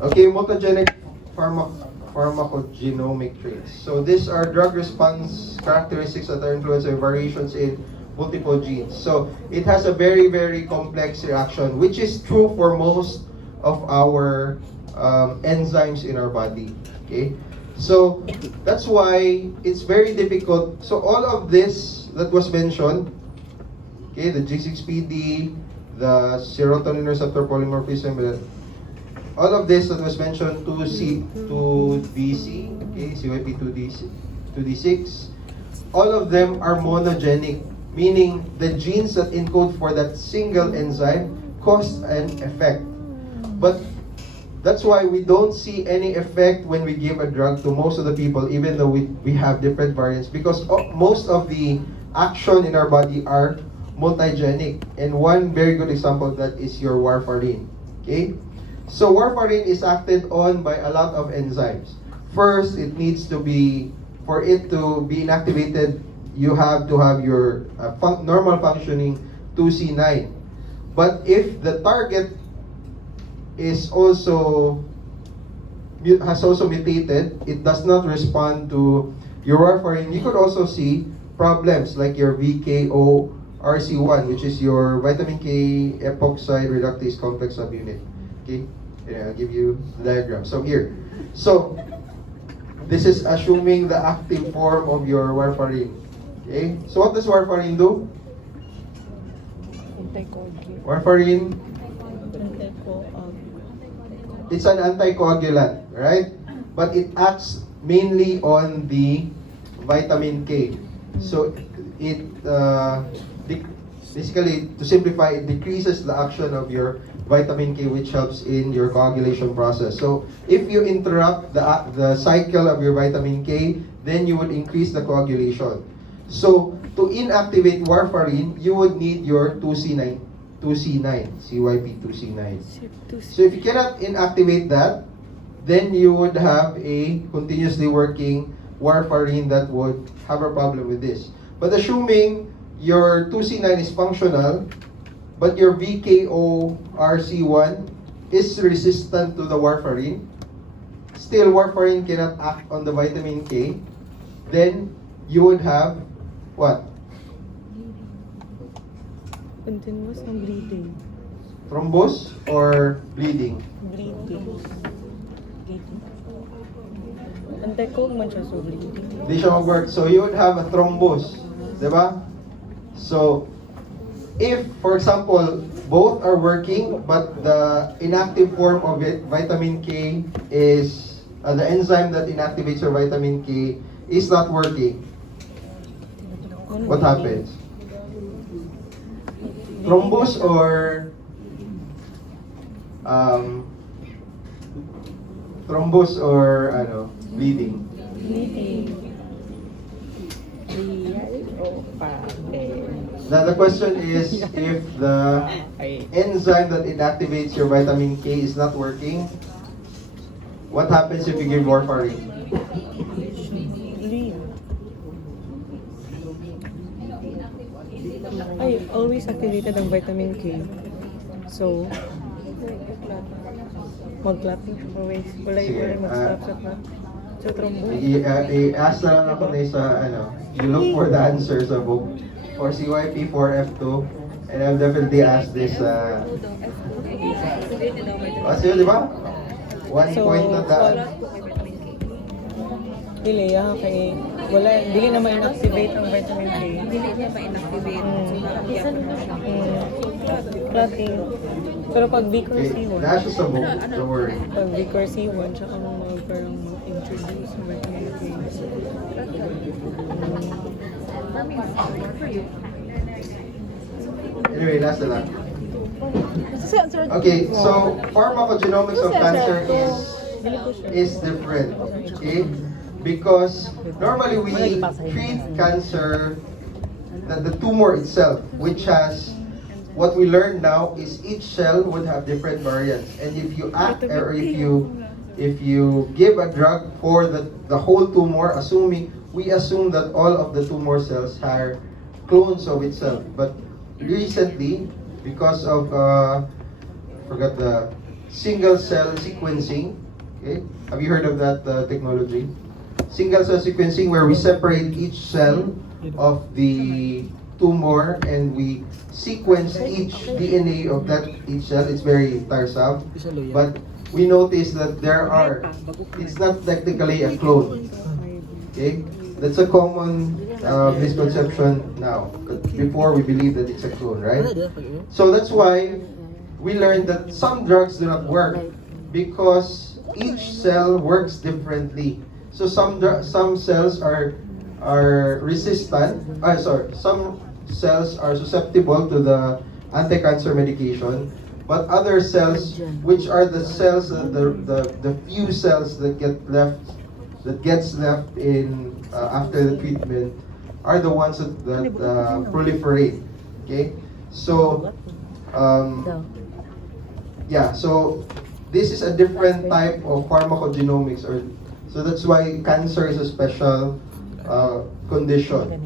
Okay, mutagenic pharmacogenomic traits. So these are drug response characteristics that are influenced by variations in multiple genes. So it has a very, very complex reaction, which is true for most of our enzymes in our body. Okay, so that's why it's very difficult. So all of this that was mentioned, okay, the G6PD, the serotonin receptor polymorphism, all of this that was mentioned, 2DC, okay, CYP2D6, all of them are monogenic, meaning the genes that encode for that single enzyme cause an effect. But that's why we don't see any effect when we give a drug to most of the people, even though we have different variants, because most of the action in our body are multigenic. And one very good example of that is your warfarin. Okay? So warfarin is acted on by a lot of enzymes. First, it needs to be, for it to be inactivated, you have to have your normal functioning 2C9. But if the target has also mutated, it does not respond to your warfarin, you could also see problems like your VKO-RC1, which is your vitamin K epoxide reductase complex subunit. Okay, yeah, I'll give you the diagram. So here, so this is assuming the active form of your warfarin. Okay, so what does warfarin do? Warfarin, it's an anticoagulant, right? But it acts mainly on the vitamin K. So it basically, to simplify, it decreases the action of your vitamin K, which helps in your coagulation process. So if you interrupt the cycle of your vitamin K, then you would increase the coagulation. So to inactivate warfarin, you would need your 2C9, CYP2C9. So if you cannot inactivate that, then you would have a continuously working warfarin that would have a problem with this. But assuming your 2C9 is functional, but your VKO-RC1 is resistant to the warfarin, still warfarin cannot act on the vitamin K, then you would have what? Continuous ang bleeding. Thrombus or bleeding? Bleeding. Anti-coag man siya, so bleeding. Hindi siya mag-work. So you would have a thrombus. Diba? So, if, for example, both are working, but the inactive form of it, vitamin K, is the enzyme that inactivates your vitamin K is not working, what happens? Thrombus or bleeding? Bleeding. Real o pape? Now the question is, if the enzyme that inactivates your vitamin K is not working, what happens if you give warfarin? Real. Ay, always activated ang vitamin K. So, mag-clap na. Wala Sige, mag-stop sa clap. Sa trombo. I-ask na lang ako na sa, you look for the answer sa book for CYP 4F2, and I'll definitely ask this, kasi di ba? 1 So, point na daan. Dili, kay wala, dili na ma-inactivate ang vitamin K. Dili niya ma-inactivate. So, nakakiyat na siya. Clotting. Pero pag Vicor Okay, C1, nasa sa book, don't worry. pag Vicor C1, tsaka parang mag-introduce ng vitamin K. Anyway, nasa lang. Okay, so pharmacogenomics of cancer is different, okay? Because normally we treat cancer, the tumor itself, which has, what we learn now is each cell would have different variants, and if you act or if you give a drug for the whole tumor, we assume that all of the tumor cells are clones of itself. But recently, because of forgot the single cell sequencing, okay? Have you heard of that technology? Single cell sequencing, where we separate each cell of the tumor and we sequence each DNA of that each cell. It's very tiresome, but we notice that it's not technically a clone. Okay, that's a common misconception now. Before, we believe that it's a clone, right? So that's why we learned that some drugs do not work because each cell works differently. So some cells are resistant. Some cells are susceptible to the anti-cancer medication, but other cells, which are the cells, the few cells that gets left in after the treatment, are the ones that proliferate. Okay, so so this is a different type of pharmacogenomics, so that's why cancer is a special condition.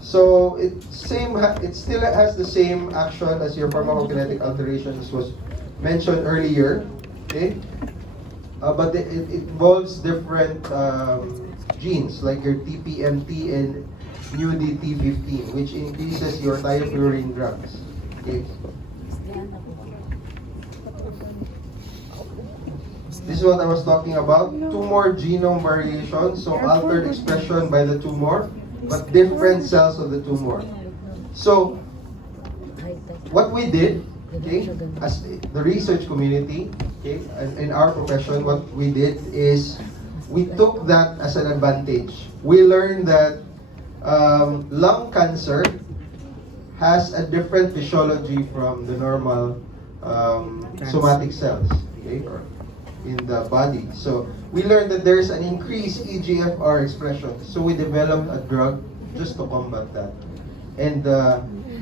So it still has the same action as your pharmacokinetic alterations was mentioned earlier, okay? But it involves different genes like your TPMT and NuDT15, which increases your thiofluorine drugs. Okay. This is what I was talking about. Tumor genome variation, so altered expression by the tumor, but different cells of the tumor. So, what we did, okay, as the research community, okay, in our profession, what we did is we took that as an advantage. We learned that lung cancer has a different physiology from the normal somatic cells, okay, or in the body. So we learned that there's an increased EGFR expression. So we developed a drug just to combat that. And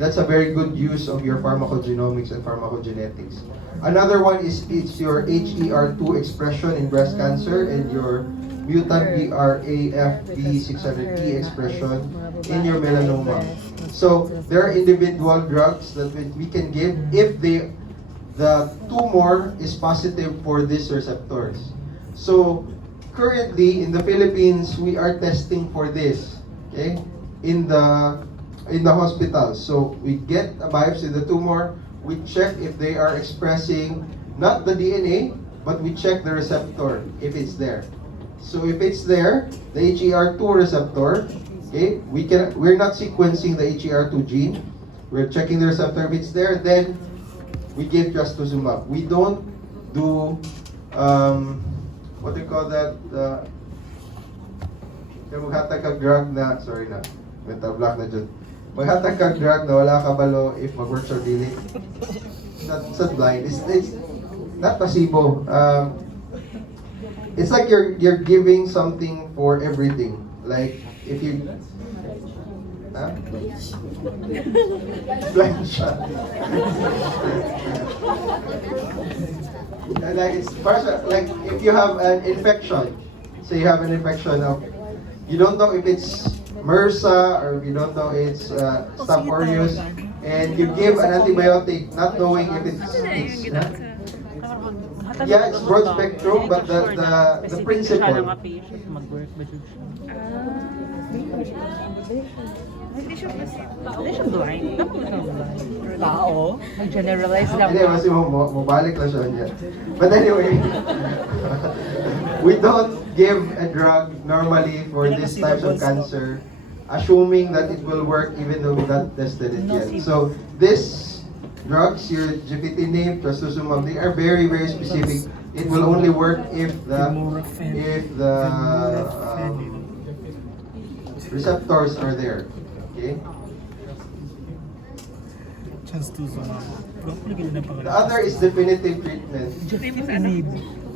that's a very good use of your pharmacogenomics and pharmacogenetics. Another one is it's your HER2 expression in breast cancer and your mutant BRAF-V600E expression in your melanoma. So there are individual drugs that we can give if the tumor is positive for these receptors. So currently in the Philippines, we are testing for this, okay, in the hospital. So we get a biopsy of the tumor, we check if they are expressing not the DNA, but we check the receptor if it's there. So if it's there, the HER2 receptor, okay, we're not sequencing the HER2 gene, we're checking the receptor. If it's there, then we give trastuzumab. We don't do what do you call that? Yung maghatag kag drug na, sorry na, mental block na dyan. Maghatag kag drug na wala kabalo if mag-work or dili. It's not blind. It's not placebo. It's like you're giving something for everything. Like if you blind shot. Like it's partial, like if you have an infection, say you have an infection of, you don't know if it's MRSA or you don't know it's Staph aureus, and you give an antibiotic not knowing if it's yeah, it's broad spectrum, but the principle. Hindi siya placebo. Hindi siya blind. Tao. Nag-generalize lang. Hindi, kasi mabalik lang siya niya. But anyway, we don't give a drug normally for these types of cancer, assuming that it will work even though we not tested it yet. So these drugs, your gefitinib, trastuzumab, they are very, very specific. It will only work if the receptors are there. Okay. The other is definitive treatment.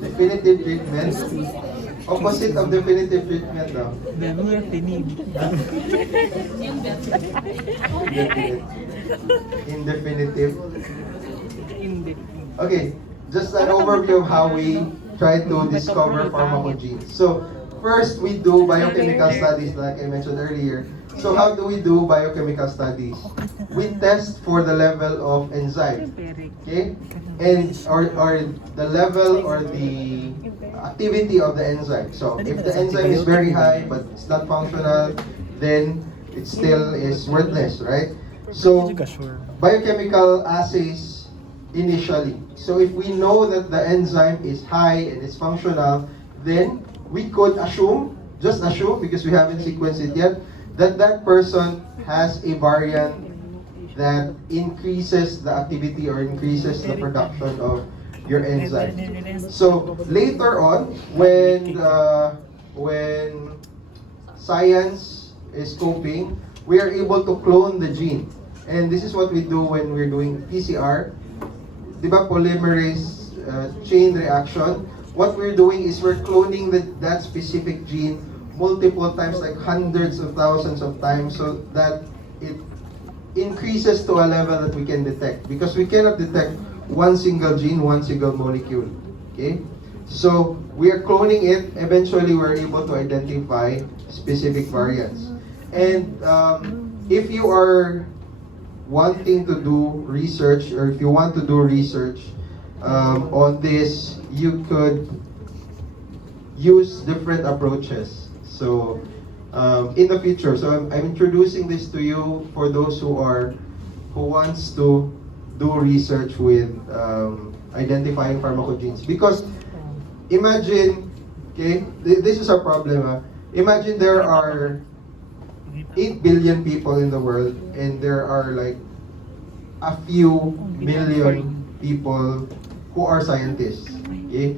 Definitive treatment. Opposite of definitive treatment daw. Indefinitive. Okay, just an overview of how we try to discover pharmacogenes. So, first we do biochemical studies like I mentioned earlier. So how do we do biochemical studies? We test for the level of enzyme, okay? And or the level or the activity of the enzyme. So if the enzyme is very high but it's not functional, then it still is worthless, right? So biochemical assays initially. So if we know that the enzyme is high and it's functional, then we could assume, just assume because we haven't sequenced it yet, that that person has a variant that increases the activity or increases the production of your enzyme. So later on, when science is coping, we are able to clone the gene. And this is what we do when we're doing PCR. Diba polymerase chain reaction? What we're doing is we're cloning that specific gene multiple times, like hundreds of thousands of times, so that it increases to a level that we can detect. Because we cannot detect one single gene, one single molecule. Okay? So we are cloning it. Eventually, we're able to identify specific variants. And if you are wanting to do research, or if you want to do research on this, you could use different approaches. So in the future, so I'm introducing this to you for those who wants to do research with identifying pharmacogenes. Because imagine, okay, this is a problem. Imagine there are 8 billion people in the world, and there are like a few million people who are scientists. Okay?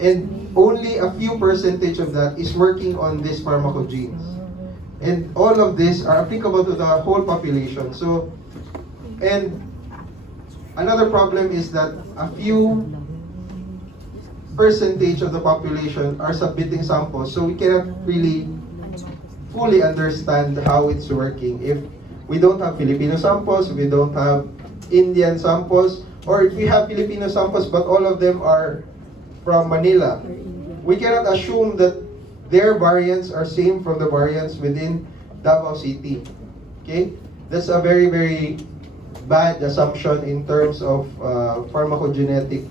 And only a few percentage of that is working on these pharmacogenes. And all of this are applicable to the whole population. So, and another problem is that a few percentage of the population are submitting samples, so we cannot really fully understand how it's working if we don't have Filipino samples, if we don't have Indian samples, or if we have Filipino samples but all of them are from Manila. We cannot assume that their variants are same from the variants within Davao City. Okay? That's a very, very bad assumption in terms of pharmacogenetic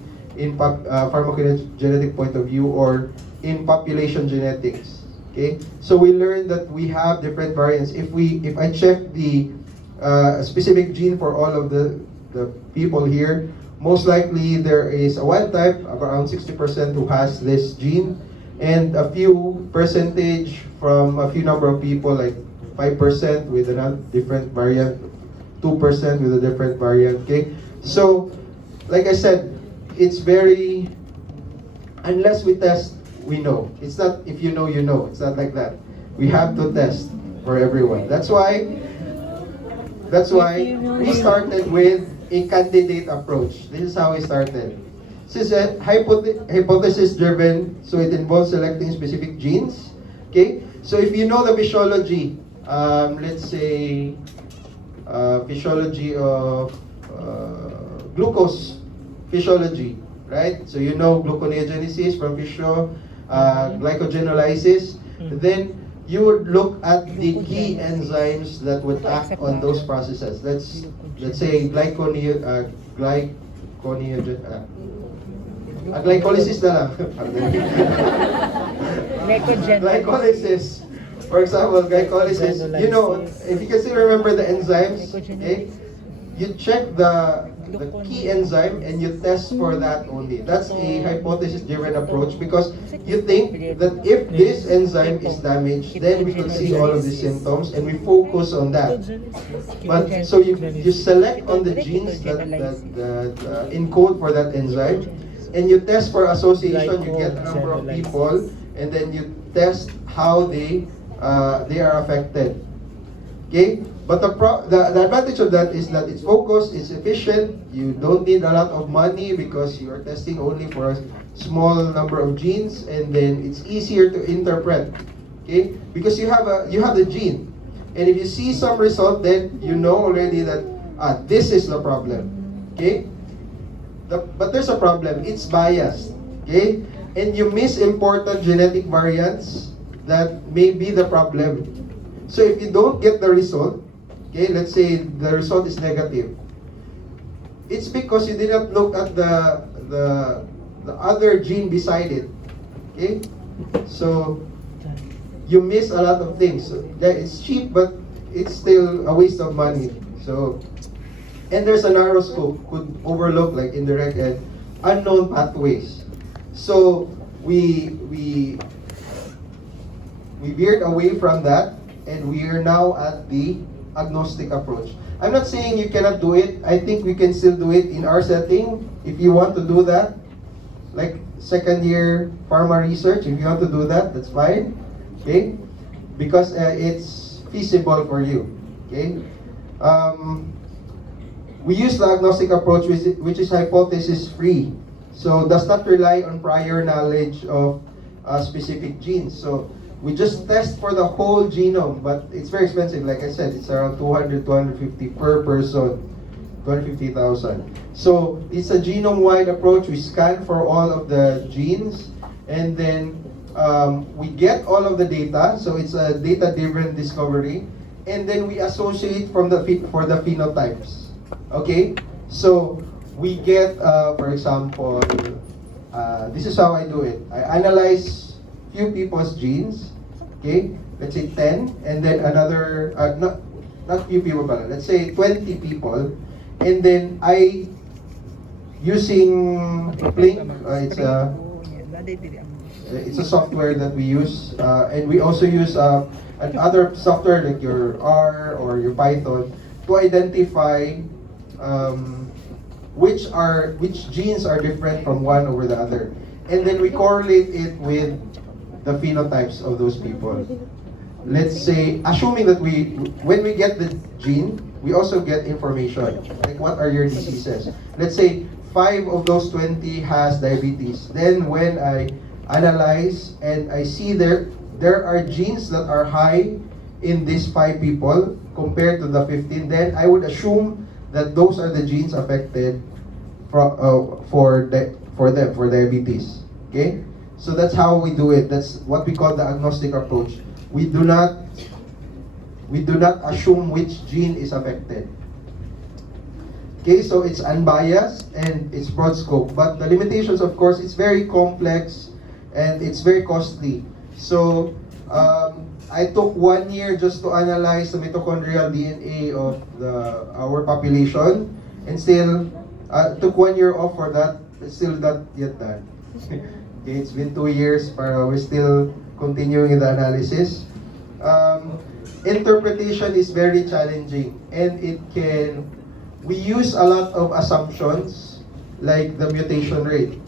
point of view, or in population genetics. Okay? So we learned that we have different variants. If I check the specific gene for all of the people here, most likely there is a wild type, around 60% who has this gene, and a few percentage from a few number of people, like 5% with another different variant. 2% with a different variant. Okay, so like I said, it's very, unless we test, we know. It's not if you know, you know. It's not like that. We have to test for everyone. That's why we started with a candidate approach. This is how we started. This is a hypothesis driven, so it involves selecting specific genes. Okay, so if you know the physiology, let's say physiology of glucose physiology, right? So you know gluconeogenesis from physio, glycogenolysis. Then you would look at the key enzymes that would act on those processes. Let's say glycolysis na lang. Glycolysis. For example, glycolysis. You know, if you can still remember the enzymes, okay? You check the key enzyme and you test for that only. That's a hypothesis-driven approach because you think that if this enzyme is damaged, then we can see all of the symptoms and we focus on that. But so you select on the genes that encode for that enzyme, and you test for association. You get a number of people, and then you test how they are affected. Okay, but the advantage of that is that it's focused, it's efficient. You don't need a lot of money because you are testing only for a small number of genes, and then it's easier to interpret. Okay, because you have the gene, and if you see some result, then you know already that this is the problem. Okay, but there's a problem. It's biased. Okay, and you miss important genetic variants that may be the problem. So if you don't get the result, okay, let's say the result is negative, it's because you did not look at the other gene beside it. Okay, so you miss a lot of things. So, yeah, it's cheap, but it's still a waste of money. So, and there's a narrow scope, could overlook like indirect and unknown pathways. So we veered away from that, and we are now at the agnostic approach. I'm not saying you cannot do it. I think we can still do it in our setting. If you want to do that, like second year pharma research, if you want to do that, that's fine. Okay, because it's feasible for you. Okay, we use the agnostic approach, which is hypothesis free. So does not rely on prior knowledge of specific genes. So we just test for the whole genome, but it's very expensive. Like I said, it's around 200, 250 per person, 250,000. So it's a genome-wide approach. We scan for all of the genes, and then we get all of the data. So it's a data-driven discovery, and then we associate for the phenotypes. Okay, so we get, for example, this is how I do it. I analyze few people's genes, okay, let's say 10, and then another, not few people, but let's say 20 people, and then I, using Blink, it's a software that we use, and we also use another software like your R or your Python to identify which genes are different from one over the other, and then we correlate it with the phenotypes of those people. Let's say, assuming that when we get the gene, we also get information, like what are your diseases. Let's say 5 of those 20 has diabetes. Then when I analyze and I see there are genes that are high in these 5 people compared to the 15, then I would assume that those are the genes affected for diabetes. Okay? So that's how we do it. That's what we call the agnostic approach. We do not assume which gene is affected. Okay, so it's unbiased and it's broad scope. But the limitations, of course, it's very complex and it's very costly. So I took 1 year just to analyze the mitochondrial DNA of our population, and still took 1 year off for that. It's still not yet done. Okay, it's been 2 years, but we're still continuing the analysis. interpretation is very challenging, and we use a lot of assumptions like the mutation rate.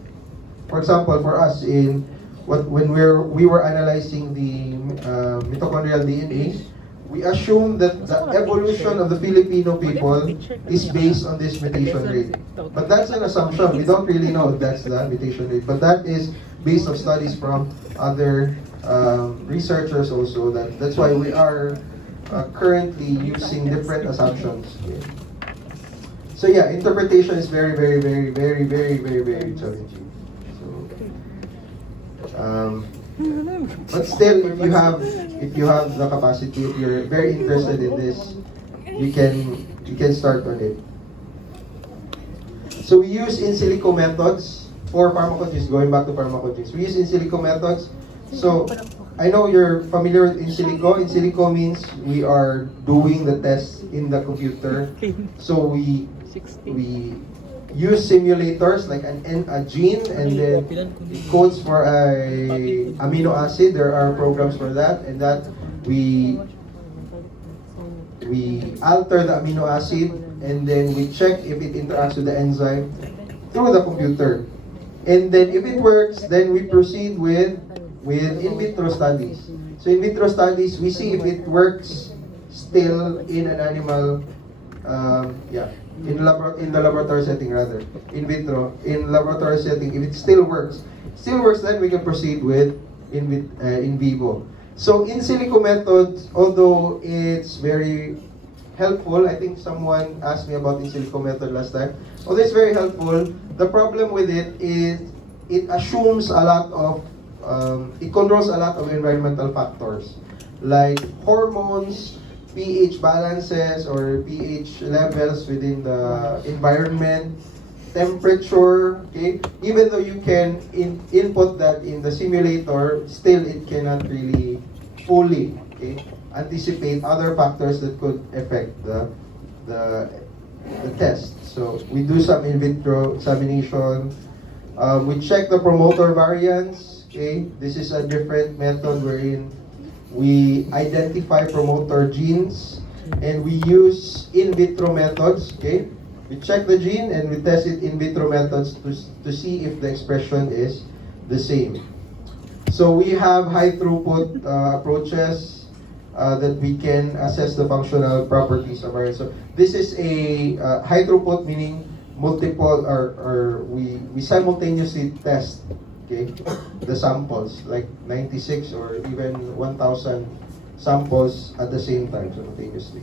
For example, for us when we were analyzing the mitochondrial DNA, we assume that the evolution of the Filipino people is based on this mutation rate. But that's an assumption. We don't really know if that's the mutation rate. But that is based on studies from other researchers also. That's why we are currently using different assumptions. So yeah, interpretation is very, very, very, very, very, very, very challenging. But still, if you have the capacity, if you're very interested in this, you can start on it. So we use in silico methods for pharmacogenes. Going back to pharmacogenes, we use in silico methods. So I know you're familiar with in silico. In silico means we are doing the test in the computer. So we use simulators like a gene, and then it codes for a amino acid. There are programs for that, and that we alter the amino acid, and then we check if it interacts with the enzyme through the computer. And then if it works, then we proceed with in vitro studies. So in vitro studies, we see if it works still in an animal, in the laboratory setting rather, in vitro, in laboratory setting. If it still works, then we can proceed with in vivo. So in silico methods, although it's very helpful, I think someone asked me about in silico method last time. Although it's very helpful, the problem with it is it assumes a lot of, it controls a lot of environmental factors like hormones, pH balances or pH levels within the environment, temperature, okay? Even though you can input that in the simulator, still it cannot really fully, okay, anticipate other factors that could affect the test. So we do some in vitro examination. We check the promoter variants, okay? This is a different method wherein we identify promoter genes, and we use in vitro methods, okay? We check the gene and we test it in vitro methods to see if the expression is the same. So we have high throughput approaches that we can assess the functional properties of our. So this is a high throughput, meaning multiple, or we simultaneously test, okay, the samples, like 96 or even 1,000 samples at the same time, simultaneously.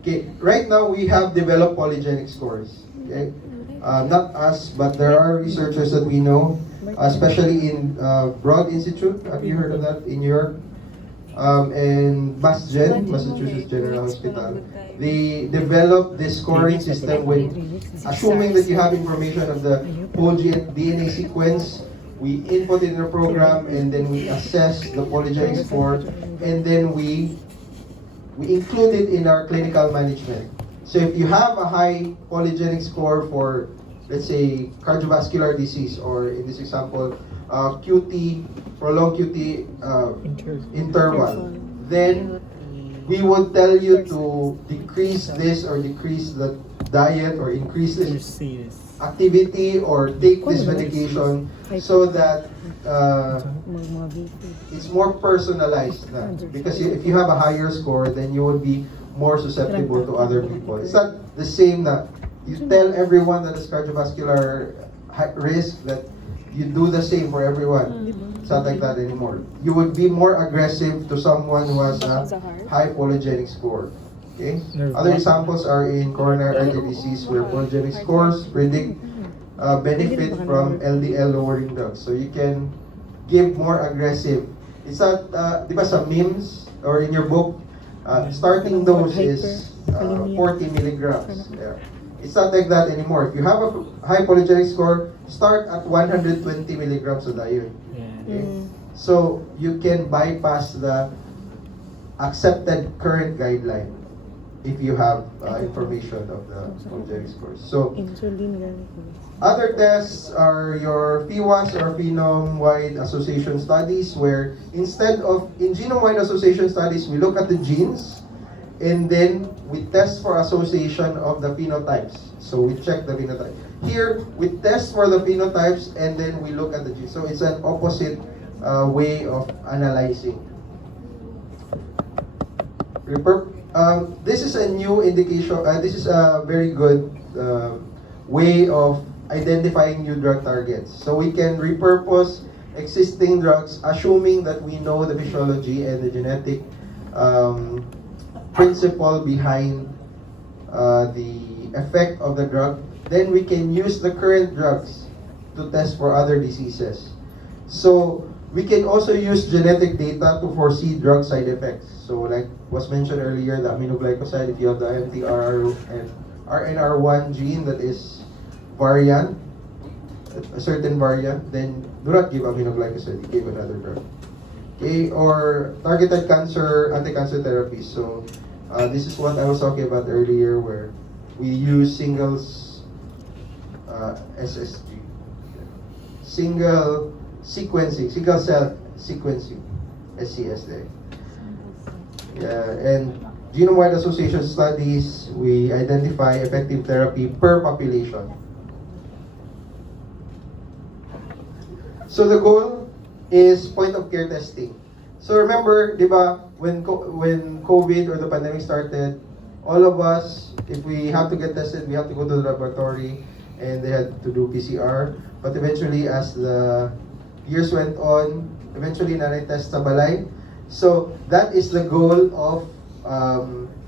Okay, right now we have developed polygenic scores. Okay, not us, but there are researchers that we know, especially in Broad Institute. Have you heard of that in New York? And MassGen, Massachusetts General Hospital. They developed this scoring system with, assuming that you have information of the whole DNA sequence, we input it in a program, and then we assess the polygenic score, and then we include it in our clinical management. So if you have a high polygenic score for, let's say, cardiovascular disease, or in this example, QT, prolonged QT interval, then we would tell you to decrease this or decrease the diet or increase this activity or take this medication so that it's more personalized na. Because if you have a higher score, then you will be more susceptible to other people. It's not the same that you tell everyone that has cardiovascular risk that you do the same for everyone. It's not like that anymore. You would be more aggressive to someone who has a high polygenic score. Okay? Other examples are in coronary artery disease, where polygenic scores predict benefit from LDL lowering drugs. So you can give more aggressive. It's not, di ba sa memes or in your book, starting dose is 40 milligrams. Yeah. It's not like that anymore. If you have a high polygenic score, start at 120 milligrams a day. Okay? So you can bypass the accepted current guideline. if you have information of the object scores. So, Insulin ganito. other tests are your PWAS or Phenome-Wide Association studies, where instead of, in genome-wide association studies, we look at the genes, and then we test for association of the phenotypes. So we check the phenotype. Here, we test for the phenotypes, and then we look at the genes. So it's an opposite way of analyzing. This is a new indication. This is a very good way of identifying new drug targets. So we can repurpose existing drugs, assuming that we know the physiology and the genetic principle behind the effect of the drug. Then we can use the current drugs to test for other diseases. So we can also use genetic data to foresee drug side effects. So like was mentioned earlier, the aminoglycoside, if you have the MTR and RNR1 gene that is variant, a certain variant, then do not give aminoglycoside, you give another drug. Okay, or targeted cancer, anti-cancer therapies. So this is what I was talking about earlier, where we use singles SSG, single sequencing, single cell sequencing, SCSD. Yeah, and genome-wide association studies, we identify effective therapy per population. So the goal is point-of-care testing. So remember, di ba, when COVID or the pandemic started, all of us, if we have to get tested, we have to go to the laboratory, and they had to do PCR. But eventually, as the years went on, eventually nanay-test sa balay. So that is the goal of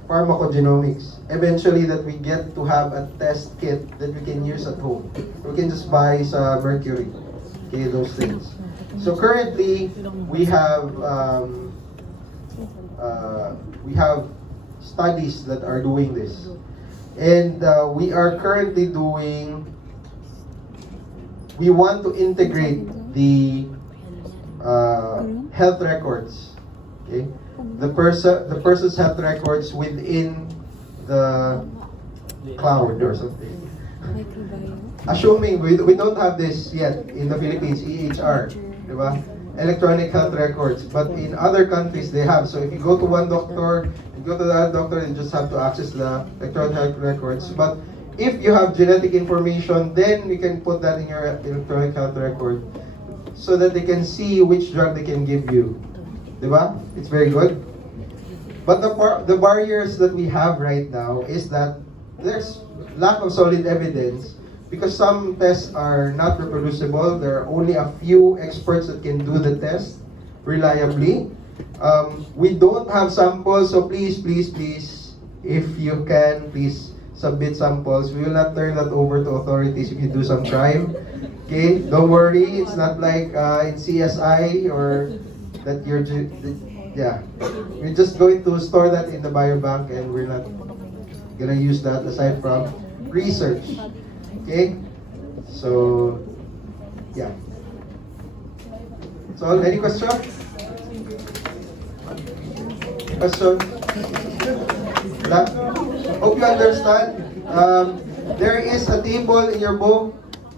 pharmacogenomics. Eventually, that we get to have a test kit that we can use at home. We can just buy sa Mercury, okay, those things. So currently, we have studies that are doing this, and we are currently doing. We want to integrate the health records. Okay, the person's health records within the cloud or something. Assuming we don't have this yet in the Philippines, EHR, diba? Electronic health records, but in other countries they have. So if you go to one doctor, you go to the other doctor, you just have to access the electronic health records. But if you have genetic information, then you can put that in your electronic health record so that they can see which drug they can give you. Diba? It's very good. But the barriers that we have right now is that there's lack of solid evidence because some tests are not reproducible. There are only a few experts that can do the test reliably. We don't have samples, so please, if you can, please submit samples. We will not turn that over to authorities if you do some crime. Okay, don't worry. It's not like in CSI or that you're we're just going to store that in the biobank, and we're not gonna use that aside from research. Okay, so yeah. So any question? Hope you understand. There is a table in your book